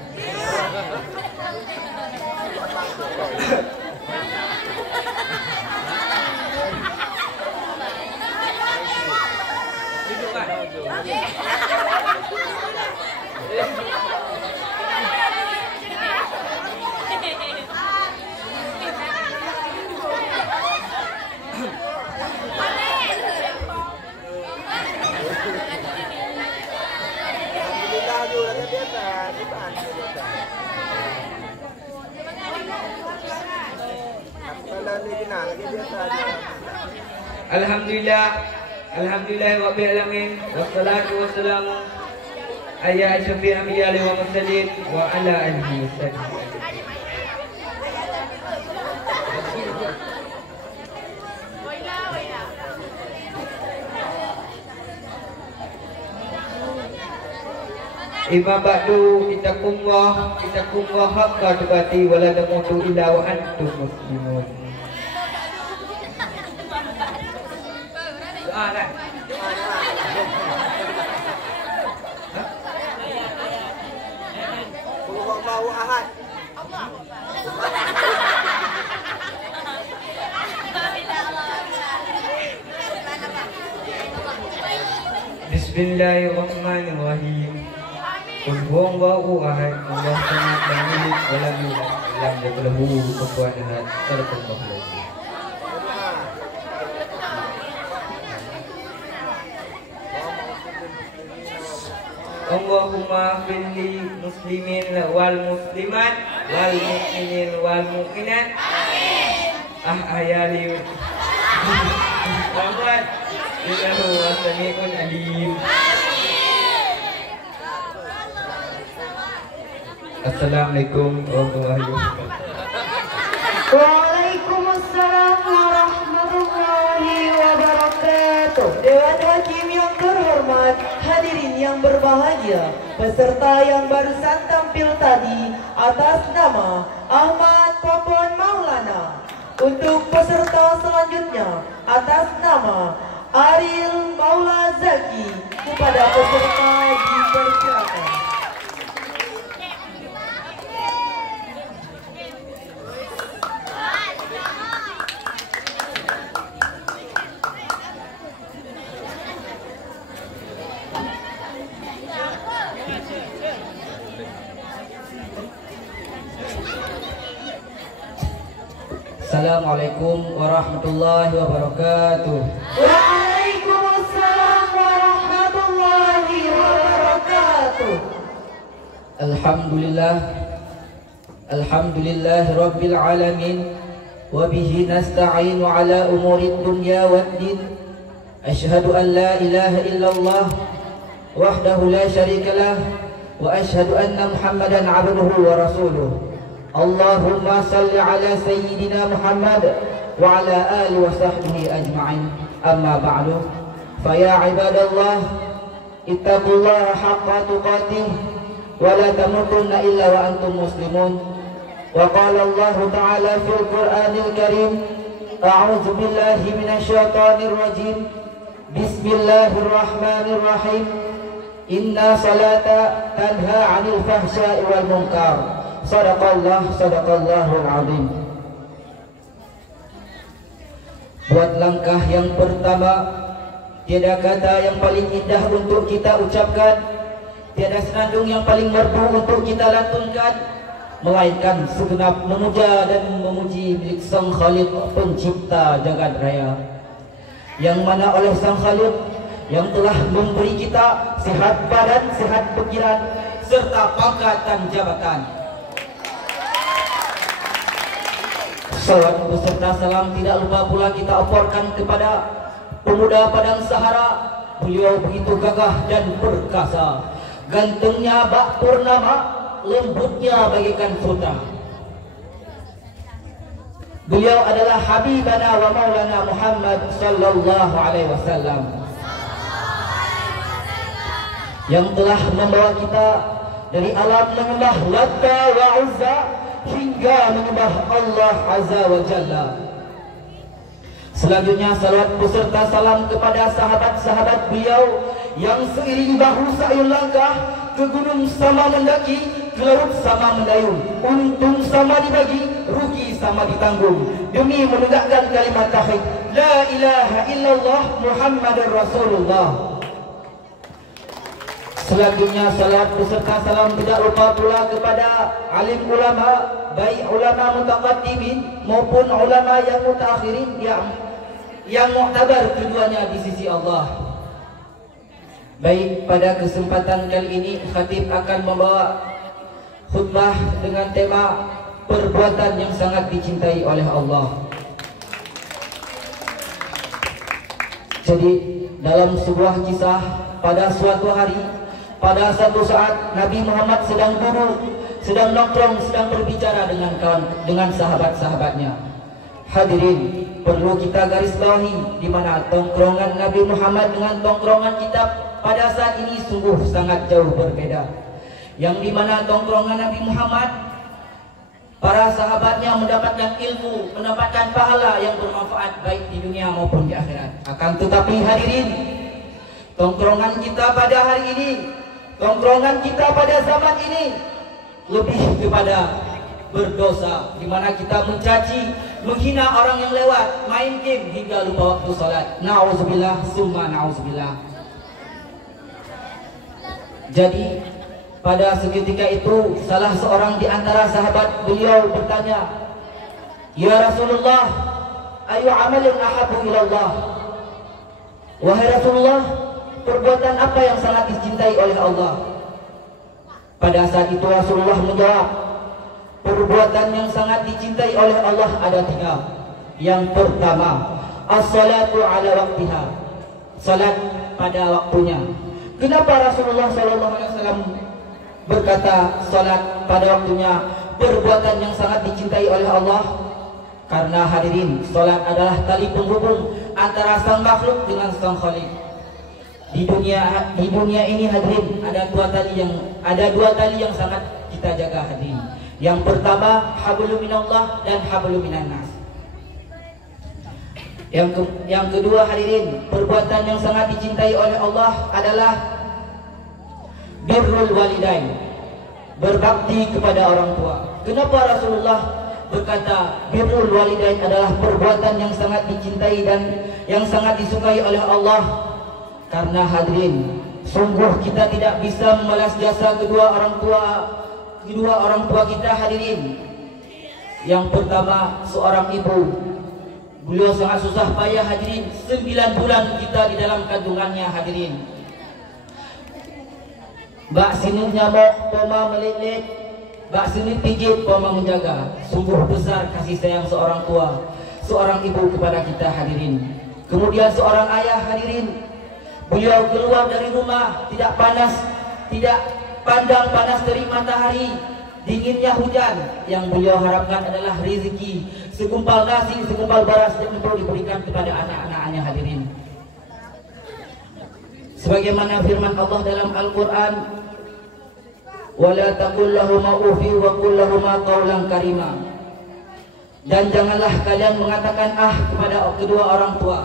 Alhamdulillah Rabbil alamin, wassalatu wassalamu ala asyrafil anbiya'i wal mursalin wa ala alihi wasallam. Imam ba'du, itakumullah haqqa tuqatih wa la tamutu illa wa antum muslimun. Doa kan? Allahu ahad. Bismillahirrahmanirrahim. Qul huwallahu ahad, Allahu samad, lam yalid wa lam yulad, lam yakul lahu kufuwan ahad. Sadaqallahu al-azim. Allahumma fil muslimin wal muslimat wal mu'minin wal mu'minat. Amin. Ayali. Muhammad innahu wasami'un alim. Assalamualaikum warahmatullahi wabarakatuh. Waalaikumsalam warahmatullahi wabarakatuh. Dewan Hakim yang terhormat, hadirin yang berbahagia, peserta yang barusan tampil tadi atas nama Ahmad Popon Maulana. Untuk peserta selanjutnya atas nama Ariel Maula Zaki, kepada peserta dipersilakan. Assalamualaikum warahmatullahi wabarakatuh. Waalaikumsalam warahmatullahi wabarakatuh. Alhamdulillah rabbil alamin, wa bihi nasta'inu ala umuri dunya waddin. Ashhadu an la ilaha illallah wahdahu la syarikalah, wa ashhadu anna Muhammadan abduhu wa rasuluh. Allahumma salli ala sayyidina Muhammad wa ala alihi wa sahbihi ajma'in. Amma ba'du, fa ya ibadallah, ittaqullaha haqqa tuqatih wa la tamutunna illa wa antum muslimun. وقال الله تعالى في القرآن الكريم أعوذ بالله من الشيطان الرجيم بسم الله الرحمن الرحيم إن صلاة تنهى عن الفحشاء والمنكر صدق الله العظيم. Buat langkah yang pertama, tiada kata yang paling indah untuk kita ucapkan, tiada senandung yang paling merdu untuk kita lantunkan, melainkan segenap memuja dan memuji milik Sang Khaliq pencipta jagat raya, yang mana oleh Sang Khaliq yang telah memberi kita sehat badan, sehat pikiran, serta pangkat dan jabatan. Salawat beserta salam tidak lupa pula kita oporkan kepada pemuda Padang Sahara. Beliau begitu gagah dan perkasa, gantungnya bak purnama, lembutnya bagaikan sutra. Beliau adalah Habibana wa Maulana Muhammad sallallahu alaihi wasallam, yang telah membawa kita dari alam menyembah Latta wa Uzza hingga menyembah Allah Azza wa Jalla. Selanjutnya salawat beserta salam kepada sahabat-sahabat beliau yang seiring bahu seiring langkah, ke gunung sama mendaki, ke laut sama mendayung, untung sama dibagi, rugi sama ditanggung, demi menegakkan kalimat tauhid la ilaha illallah Muhammadur Rasulullah. Selanjutnya salat beserta salam tidak lupa pula kepada alim ulama, baik ulama mutaqaddimin maupun ulama yang mutaakhirin yang muktabar keduanya di sisi Allah. Baik, pada kesempatan kali ini khatib akan membawa khutbah dengan tema perbuatan yang sangat dicintai oleh Allah. Jadi dalam sebuah kisah, pada suatu hari, pada satu saat Nabi Muhammad sedang duduk, sedang nongkrong, sedang berbicara dengan sahabat-sahabatnya. Hadirin, perlu kita garis bawahi di mana tongkrongan Nabi Muhammad dengan tongkrongan kita pada saat ini sungguh sangat jauh berbeda. Yang di mana tongkrongan Nabi Muhammad, para sahabatnya mendapatkan ilmu, mendapatkan pahala yang bermanfaat baik di dunia maupun di akhirat. Akan tetapi hadirin, tongkrongan kita pada hari ini, tongkrongan kita pada zaman ini lebih kepada berdosa, di mana kita mencaci, menghina orang yang lewat, main game hingga lupa waktu salat. Nauzubillah summa nauzubillah. Jadi pada seketika itu salah seorang di antara sahabat beliau bertanya, "Ya Rasulullah, ayu amalin ahabu ilallah?" Wahai Rasulullah, perbuatan apa yang sangat dicintai oleh Allah? Pada saat itu Rasulullah menjawab, perbuatan yang sangat dicintai oleh Allah ada 3. Yang pertama, as-salatu ala waktiha, salat pada waktunya. Kenapa Rasulullah SAW berkata salat pada waktunya perbuatan yang sangat dicintai oleh Allah? Karena hadirin, salat adalah tali penghubung antara sang makhluk dengan sang Khaliq. Di dunia ini hadirin ada dua tali yang sangat kita jaga hadirin. Yang pertama hablum minallah dan hablum minannas. Yang kedua hadirin, perbuatan yang sangat dicintai oleh Allah adalah birrul walidain, berbakti kepada orang tua. Kenapa Rasulullah berkata birrul walidain adalah perbuatan yang sangat dicintai dan yang sangat disukai oleh Allah? Karena hadirin, sungguh kita tidak bisa membalas jasa kedua orang tua kita hadirin. Yang pertama, seorang ibu, beliau sangat susah payah hadirin, 9 bulan kita di dalam kandungannya hadirin. Bak sini nyamuk, poma melilit, bak sini pijit, poma menjaga. Sungguh besar kasih sayang seorang tua, seorang ibu kepada kita hadirin. Kemudian seorang ayah hadirin, beliau keluar dari rumah tidak panas, tidak pandang panas dari matahari, dinginnya hujan. Yang beliau harapkan adalah rezeki, segumpal nasi, segumpal beras yang untuk diberikan kepada anak-anaknya hadirin. Sebagaimana firman Allah dalam Al-Quran, wa la taqul lahuma ufi wa qul lahuma qawlan karima. Dan janganlah kalian mengatakan ah kepada kedua orang tua.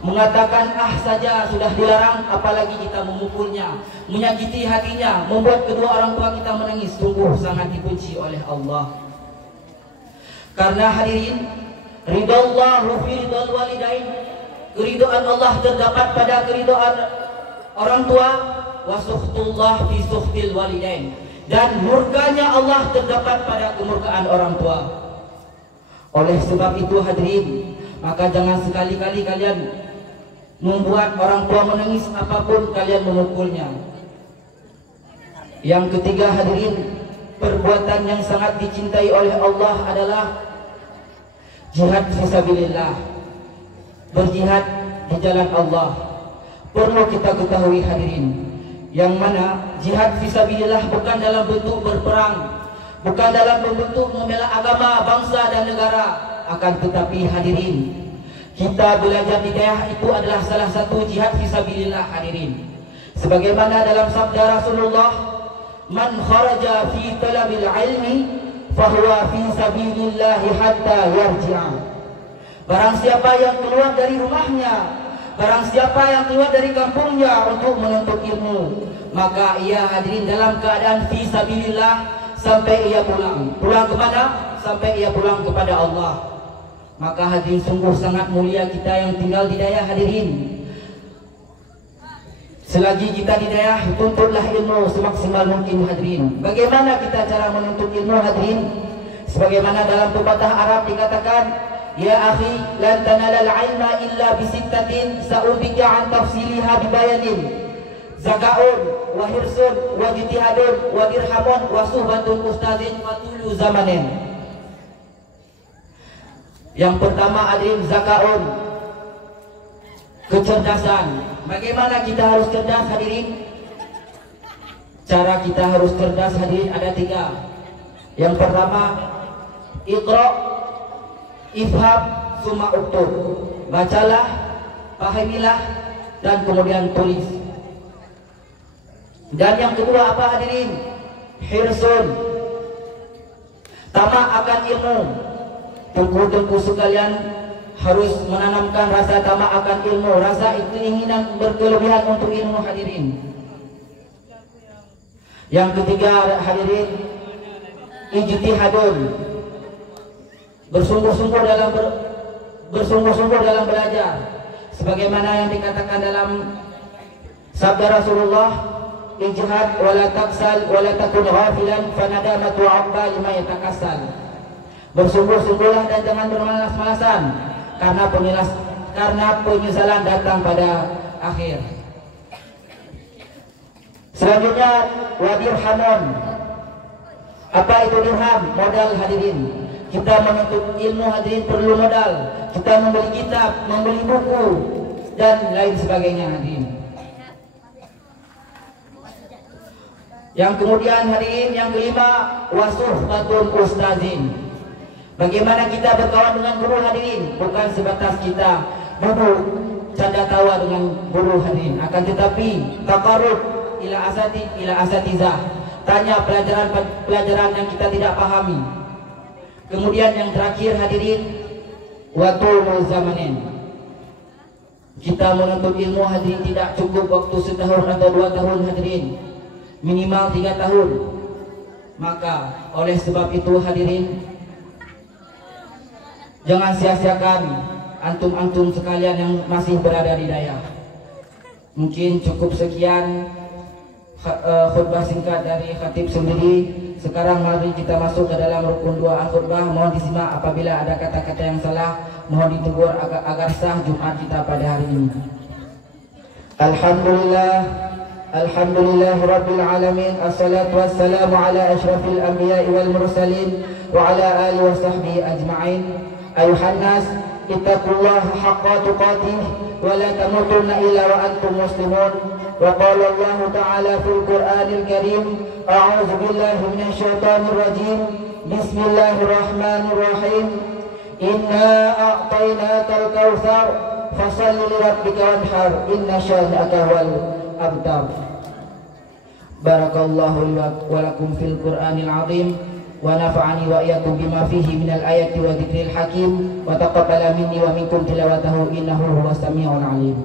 Mengatakan ah saja sudah dilarang, apalagi kita memukulnya, menyakiti hatinya, membuat kedua orang tua kita menangis. Sungguh sangat dibenci oleh Allah. Karena hadirin, ridallahu fi ridal walidain, keridhaan Allah terdapat pada keridhaan orang tua, wa sukhtullah fi sukhtil walidain, dan murkanya Allah terdapat pada kemurkaan orang tua. Oleh sebab itu hadirin, maka jangan sekali-kali kalian membuat orang tua menangis apapun kalian memukulnya. Yang ketiga hadirin, perbuatan yang sangat dicintai oleh Allah adalah jihad fisabilillah, berjihad di jalan Allah. Perlu kita ketahui hadirin, yang mana jihad fisabilillah bukan dalam bentuk berperang, bukan dalam bentuk membela agama, bangsa dan negara, akan tetapi hadirin, kita belajar hidayah itu adalah salah satu jihad fisabilillah hadirin. Sebagaimana dalam sabda Rasulullah, man kharaja fi talabil ilmi fahuwa fi sabilillah hatta yarji'a. Barang siapa yang keluar dari rumahnya, barang siapa yang keluar dari kampungnya untuk menuntut ilmu, maka ia hadirin dalam keadaan fi sabilillah sampai ia pulang. Pulang kemana? Sampai ia pulang kepada Allah. Maka hadirin, sungguh sangat mulia kita yang tinggal di daya hadirin. Selagi kita di daya, tuntutlah ilmu semaksimal mungkin hadirin. Bagaimana kita cara menuntut ilmu hadirin? Sebagaimana dalam pepatah Arab dikatakan, ya akhi, lan tanalal ilma illa bisittatin sa'ubika an tafsiliha bibayanin. Zakaun, wa hirsun, wa jitihadun, wa dirhamun, wa suhbatun ustazin, wa tulu zamanin. Yang pertama hadirin, zakaun, kecerdasan. Bagaimana kita harus cerdas hadirin? Cara kita harus cerdas hadirin ada tiga. Yang pertama, iqra, ifham, summa uktub. Bacalah, pahamilah, dan kemudian tulis. Dan yang kedua apa hadirin? Hirsun, tamak akan ilmu. Tengku-tengku sekalian harus menanamkan rasa tamak akan ilmu, rasa keinginan berkelebihan untuk ilmu hadirin. Yang ketiga hadirin, ijtihadun, bersungguh-sungguh dalam belajar. Sebagaimana yang dikatakan dalam sabda Rasulullah, ijtihad wala taksal wala takun ghafilan fanadamatu 'abba lima yatakassal. Bersungguh-sungguhlah dan jangan bermalas-malasan, karena penyesalan datang pada akhir. Selanjutnya, wadirhamun. Apa itu dirham? Modal hadirin. Kita menuntut ilmu hadirin perlu modal. Kita membeli kitab, membeli buku, dan lain sebagainya hadirin. Yang kemudian hadirin, yang kelima, wasuhbatun ustazin. Bagaimana kita berkawan dengan guru hadirin? Bukan sebatas kita duduk canda tawa dengan guru hadirin, akan tetapi taqarrub ila asatizah, tanya pelajaran yang kita tidak pahami. Kemudian yang terakhir hadirin, watul zamanin. Kita menuntut ilmu hadirin tidak cukup waktu setahun atau 2 tahun hadirin, minimal 3 tahun. Maka oleh sebab itu hadirin, jangan sia-siakan antum-antum sekalian yang masih berada di daya. Mungkin cukup sekian khutbah singkat dari khatib sendiri. Sekarang mari kita masuk ke dalam rukun doa khutbah. Mohon disimak, apabila ada kata-kata yang salah mohon ditegur agar sah Jumat kita pada hari ini. Alhamdulillah Rabbil Alamin. Assalatu wassalamu ala ashrafil anbiya wal mursalin wa ala alihi wa sahbihi ajma'in. Ayuhan nas, ittaqullaha haqqa tuqatih wa la tamutunna illa wa antum muslimun. Wa qala Allah ta'ala fil Qur'anil Karim, a'udzu billahi minasy syaithanir rajim. Bismillahirrahmanirrahim. Inna a'tainakal kautsar fashalli li rabbika wanhar, inna syani'aka wal abtar. Barakallahu li wa lakum fil Qur'anil azim wa nafa'ani wa iyyakum bima fihi minal ayati wa dzikril hakim wa taqabbala minni wa minkum tilawatahu innahu huwas samiul alim.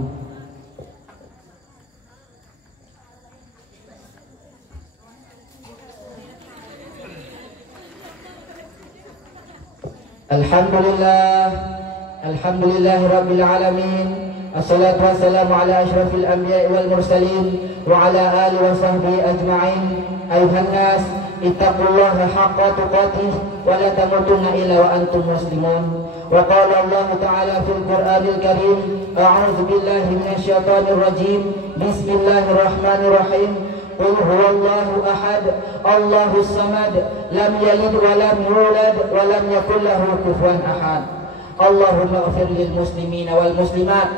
Alhamdulillah rabbil alamin. Assalatu wassalamu ala asyrafil anbiya'i wal mursalin wa ala alihi wa sahbihi ajma'in. Ayuhan nas, ittaqullaha haqqa tuqatih wa la tamutunna illa wa antum muslimun. Wa qala Allah ta'ala fil Qur'anil Karim, a'udzu billahi minasy syaithanir rajim. Bismillahirrahmanirrahim. Qul huwallahu ahad, Allahus samad, lam yalid wa lam yulad wa lam yakul lahu kufuwan ahad. Allahumma ighfir lil muslimina wal muslimat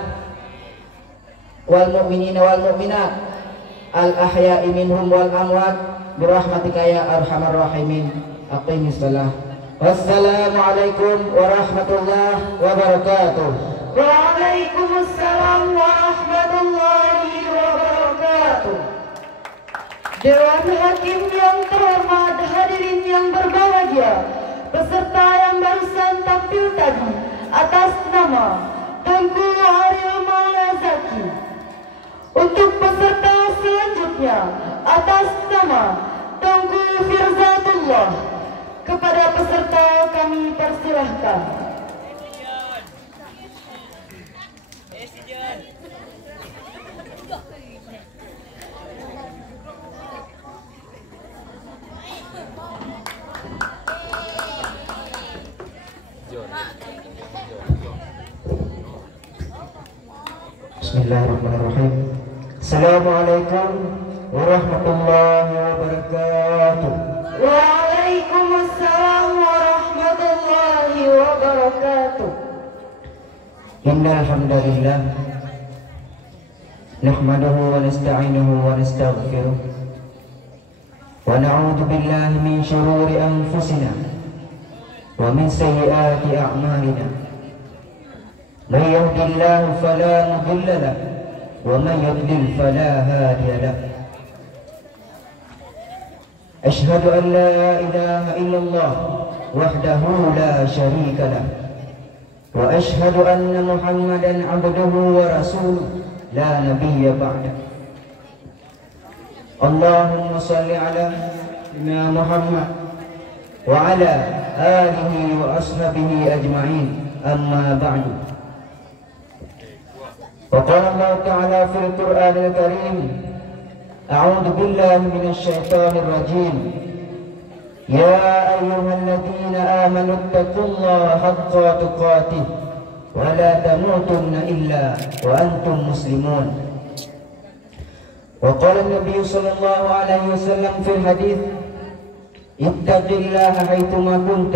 wal mu'minina wal mu'minat al ahya'i minhum wal amwat birahmatika ya arhamar rahimin. Aqimis shalah. Wassalamu alaikum warahmatullahi wabarakatuh. Waalaikumsalam warahmatullahi wabarakatuh. Dewan Hakim yang terhormat, hadirin yang berbahagia, peserta yang barusan tampil tadi, atas nama Tengku Ariel Malazaki. Untuk peserta selanjutnya, atas nama Tengku Firzatullah, kepada peserta kami persilahkan. Bismillahirrahmanirrahim. Assalamualaikum warahmatullahi wabarakatuh. Waalaikumsalam warahmatullahi wabarakatuh. Innal hamdalillah nahmaduhu wa nasta'inuhu wa nastaghfiruh wa na'udzu billahi min shururi anfusina wa min sayyiati a'malina. من يهد الله فلا مضل له ومن يضلل فلا هادي له. أشهد أن لا إله إلا الله وحده لا شريك له وأشهد أن محمدا عبده ورسوله لا نبي بعده. اللهم صل على سيدنا محمد وعلى آله وأصحابه أجمعين. أما بعد. وقال الله تعالى في القرآن الكريم أعوذ بالله من الشيطان الرجيم يا أيها الذين آمنوا اتقوا الله حق تقاته ولا تموتن إلا وأنتم مسلمون. وقال النبي صلى الله عليه وسلم في الحديث اتق الله حيثما كنت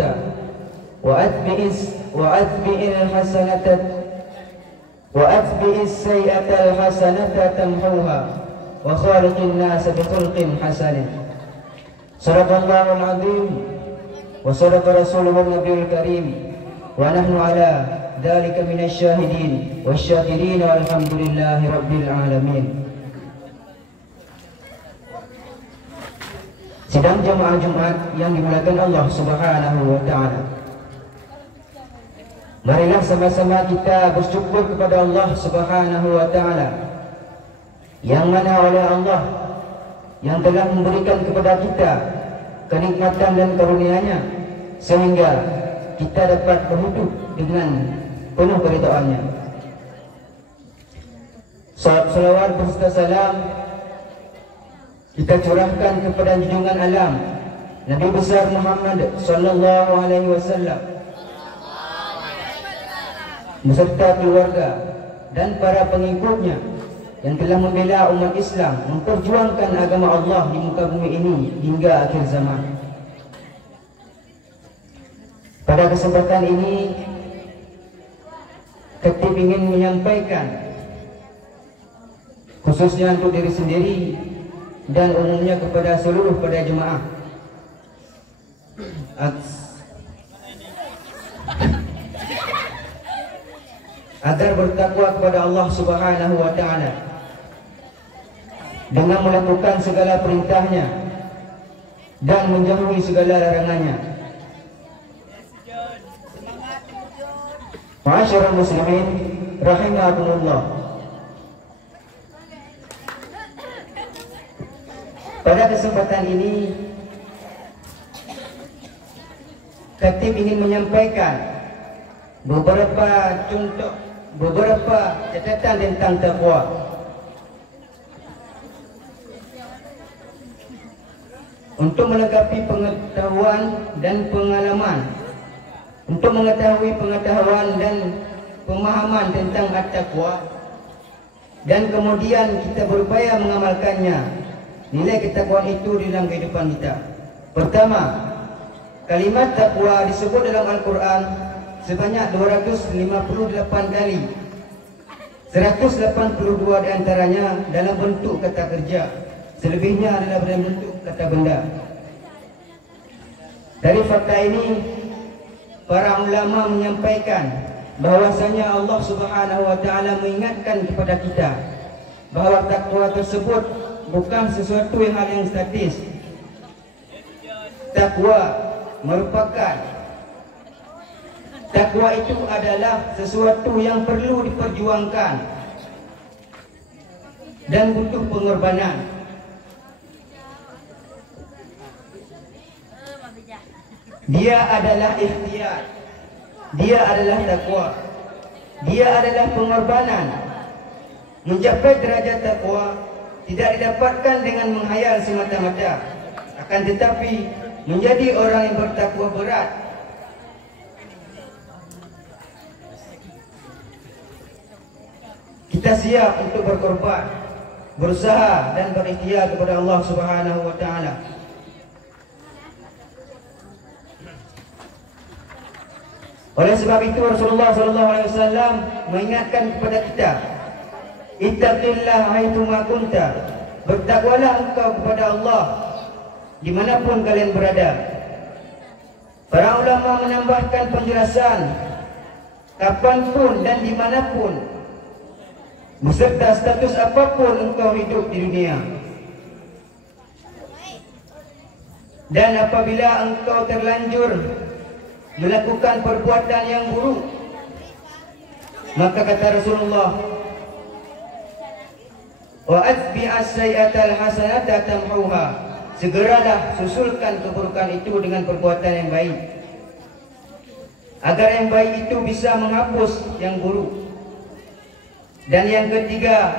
وأتبع السيئة الحسنة تمحوها وخالق الناس بخلق حسن. صدق الله العظيم وصدق رسوله النبي الكريم ونحن على ذلك من الشاهدين والشاكرين والحمد لله رب العالمين. Sidang jamaah Jumat yang dimuliakan Allah Subhanahu wa taala. Marilah sama-sama kita bersyukur kepada Allah Subhanahu wa taala, yang mana oleh Allah yang telah memberikan kepada kita kenikmatan dan karunia-Nya sehingga kita dapat berhidup dengan penuh keridhaan-Nya. Salawat beserta salam kita curahkan kepada junjungan alam Nabi besar Muhammad sallallahu alaihi wasallam beserta keluarga dan para pengikutnya yang telah membela umat Islam memperjuangkan agama Allah di muka bumi ini hingga akhir zaman. Pada kesempatan ini Ketip ingin menyampaikan khususnya untuk diri sendiri dan umumnya kepada seluruh pada jemaah agar bertakwa kepada Allah Subhanahu wa taala dengan melakukan segala perintahnya dan menjauhi segala larangannya. Ma'asyiral muslimin rahimakumullah. Pada kesempatan ini Khatib ingin menyampaikan beberapa contoh, beberapa catatan tentang takwa. Untuk melengkapi pengetahuan dan pengalaman, untuk mengetahui pengetahuan dan pemahaman tentang at-taqwa, dan kemudian kita berupaya mengamalkannya, nilai ketakwaan itu di dalam kehidupan kita. Pertama, kalimat takwa disebut dalam Al-Quran sebanyak 258 kali. 182 diantaranya dalam bentuk kata kerja, selebihnya adalah dalam bentuk kata benda. Dari fakta ini, para ulama menyampaikan bahwasanya Allah Subhanahu wa taala mengingatkan kepada kita bahawa takwa tersebut bukan sesuatu hal yang statis. Takwa itu adalah sesuatu yang perlu diperjuangkan dan butuh pengorbanan. Dia adalah ikhtiar, dia adalah takwa, dia adalah pengorbanan. Mencapai derajat takwa tidak didapatkan dengan menghayal semata-mata, akan tetapi menjadi orang yang bertakwa berat. Kita siap untuk berkorban, berusaha dan berikhtiar kepada Allah Subhanahu wa taala. Oleh sebab itu Rasulullah SAW mengingatkan kepada kita, ittaqillah haitsu ma kunta, bertakwalah engkau kepada Allah dimanapun kalian berada. Para ulama menambahkan penjelasan, kapanpun dan dimanapun, beserta status apapun engkau hidup di dunia. Dan apabila engkau terlanjur melakukan perbuatan yang buruk, maka kata Rasulullah, wa atbi'as sayyi'atal hasanata tamhuha, segeralah susulkan keburukan itu dengan perbuatan yang baik, agar yang baik itu bisa menghapus yang buruk. Dan yang ketiga,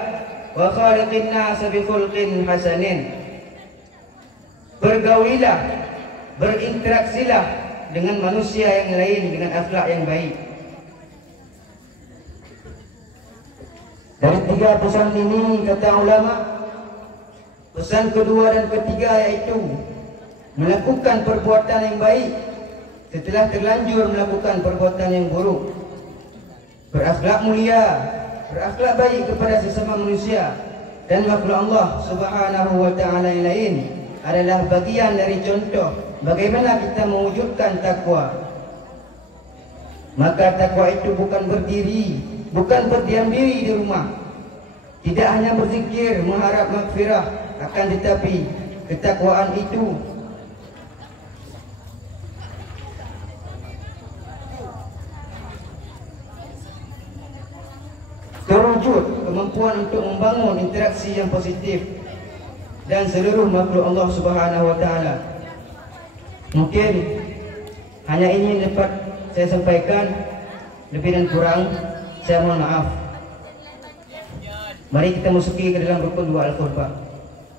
wa khaliqin nasa bi khulqin hasanin, bergaulilah, berinteraksilah dengan manusia yang lain dengan akhlak yang baik. Dari tiga pesan ini, kata ulama, pesan kedua dan ketiga yaitu melakukan perbuatan yang baik setelah terlanjur melakukan perbuatan yang buruk. Berakhlak mulia, berakhlak baik kepada sesama manusia dan makhluk Allah Subhanahu wa taala yang lain adalah bagian dari contoh bagaimana kita mewujudkan takwa. Maka takwa itu bukan berdiam diri di rumah, tidak hanya berzikir mengharap maghfirah, akan tetapi ketakwaan itu terwujud kemampuan untuk membangun interaksi yang positif dan seluruh makhluk Allah Subhanahu wa taala. Mungkin hanya ini dapat saya sampaikan, lebih dan kurang saya mohon maaf. Mari kita masuki ke dalam rukun dua Al-Qurbah.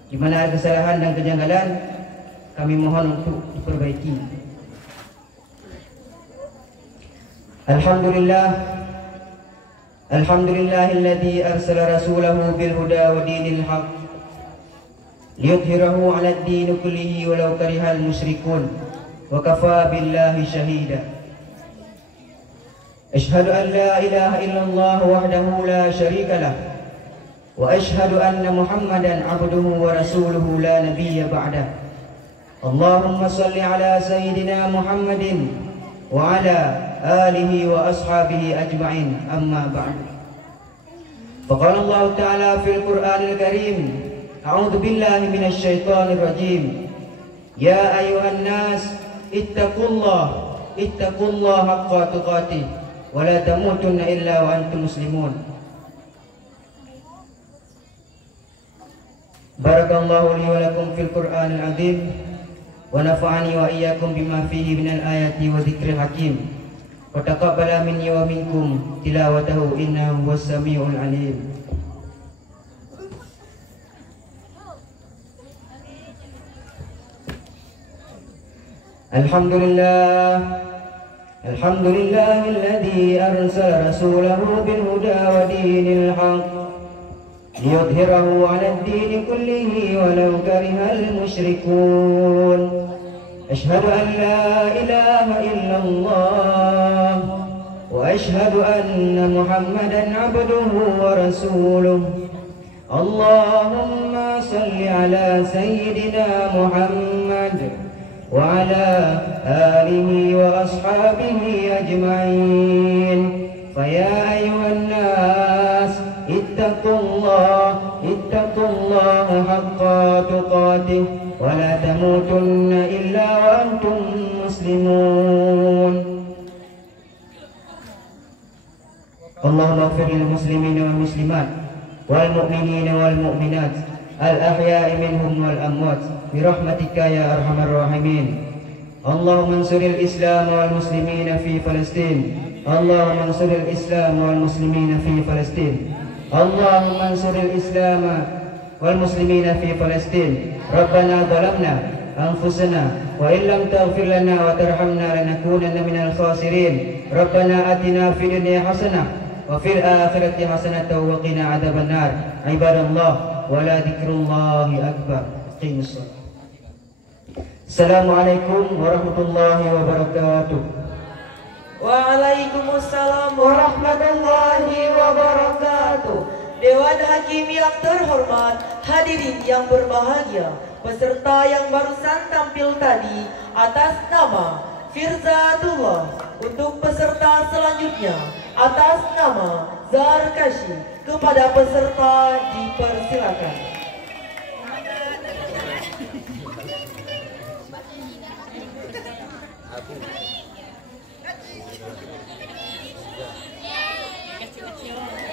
Di mana ada kesalahan dan kejanggalan, kami mohon untuk diperbaiki. Alhamdulillah, alhamdulillahilladzi arsala rasulahu bil huda wa dinil haq liyudhhirahu 'ala ad-din kullihi walau karihal musyrikun wa kafa billahi shahida. Ashhadu an la ilaha illallah wahdahu la syarika lah wa ashhadu anna Muhammadan 'abduhu wa rasuluhu la nabiyya ba'dah. Allahumma salli 'ala sayyidina Muhammadin wa 'ala alihi wa ashabihi ajma'in, amma ba'd. Faqala Allah ta'ala fil Qur'anil Karim A'udzu billahi minasy syaithanir rajim. Ya ayuhan nas ittaqullaha haqqa tuqatih wa la tamutunna illa wa antum muslimun. Barakallahu li wa lakum fil Qur'anil azim wa nafa'ani wa iyyakum bima fihi minal ayati wa dzikril hakim. Wa taqabbala minni wa minkum tilawatahu innahu huwas samiul alim. Alhamdulillahilladzi arsala rasulahu bil huda wa dinil haqq liyudhhirahu 'alad dini kullihi walau karihal musyrikun. Ashhadu an la ilaha illallah wa ashhadu anna Muhammadan 'abduhu wa rasuluh. Allahumma salli ala sayyidina Muhammad wa ala alihi wa ashabihi ajma'in. Faya ayuhan nas ittaqullaha haqqa tuqatih wa la tamutunna illa wa antum muslimun. Allahumma ighfir lil muslimina wal muslimat wal mu'minina wal mu'minat al ahya'i minhum wal amwat bi rahmatika ya arhamar rahimin. Allahumma ansuril Islam wal muslimina fi Palestin. Allahumma ansuril Islam wal muslimina fi Palestin. Allahumma ansuril Islam wal muslimina fi Palestin. Rabbana zalamna anfusana wa illam taghfir lana wa tarhamna lanakunanna minal khasirin. Rabbana atina fid dunya hasanah wa fil akhirati hasanatan wa qina adzabannar. Ibadallah wa la dzikrullahi akbar. Qimus shalah. Assalamualaikum warahmatullahi wabarakatuh. Waalaikumsalam warahmatullahi wabarakatuh. Dewan Hakim yang terhormat, hadirin yang berbahagia, peserta yang barusan tampil tadi atas nama Firzatullah. Untuk peserta selanjutnya atas nama Zarkashi, kepada peserta dipersilakan. Kecil-kecil.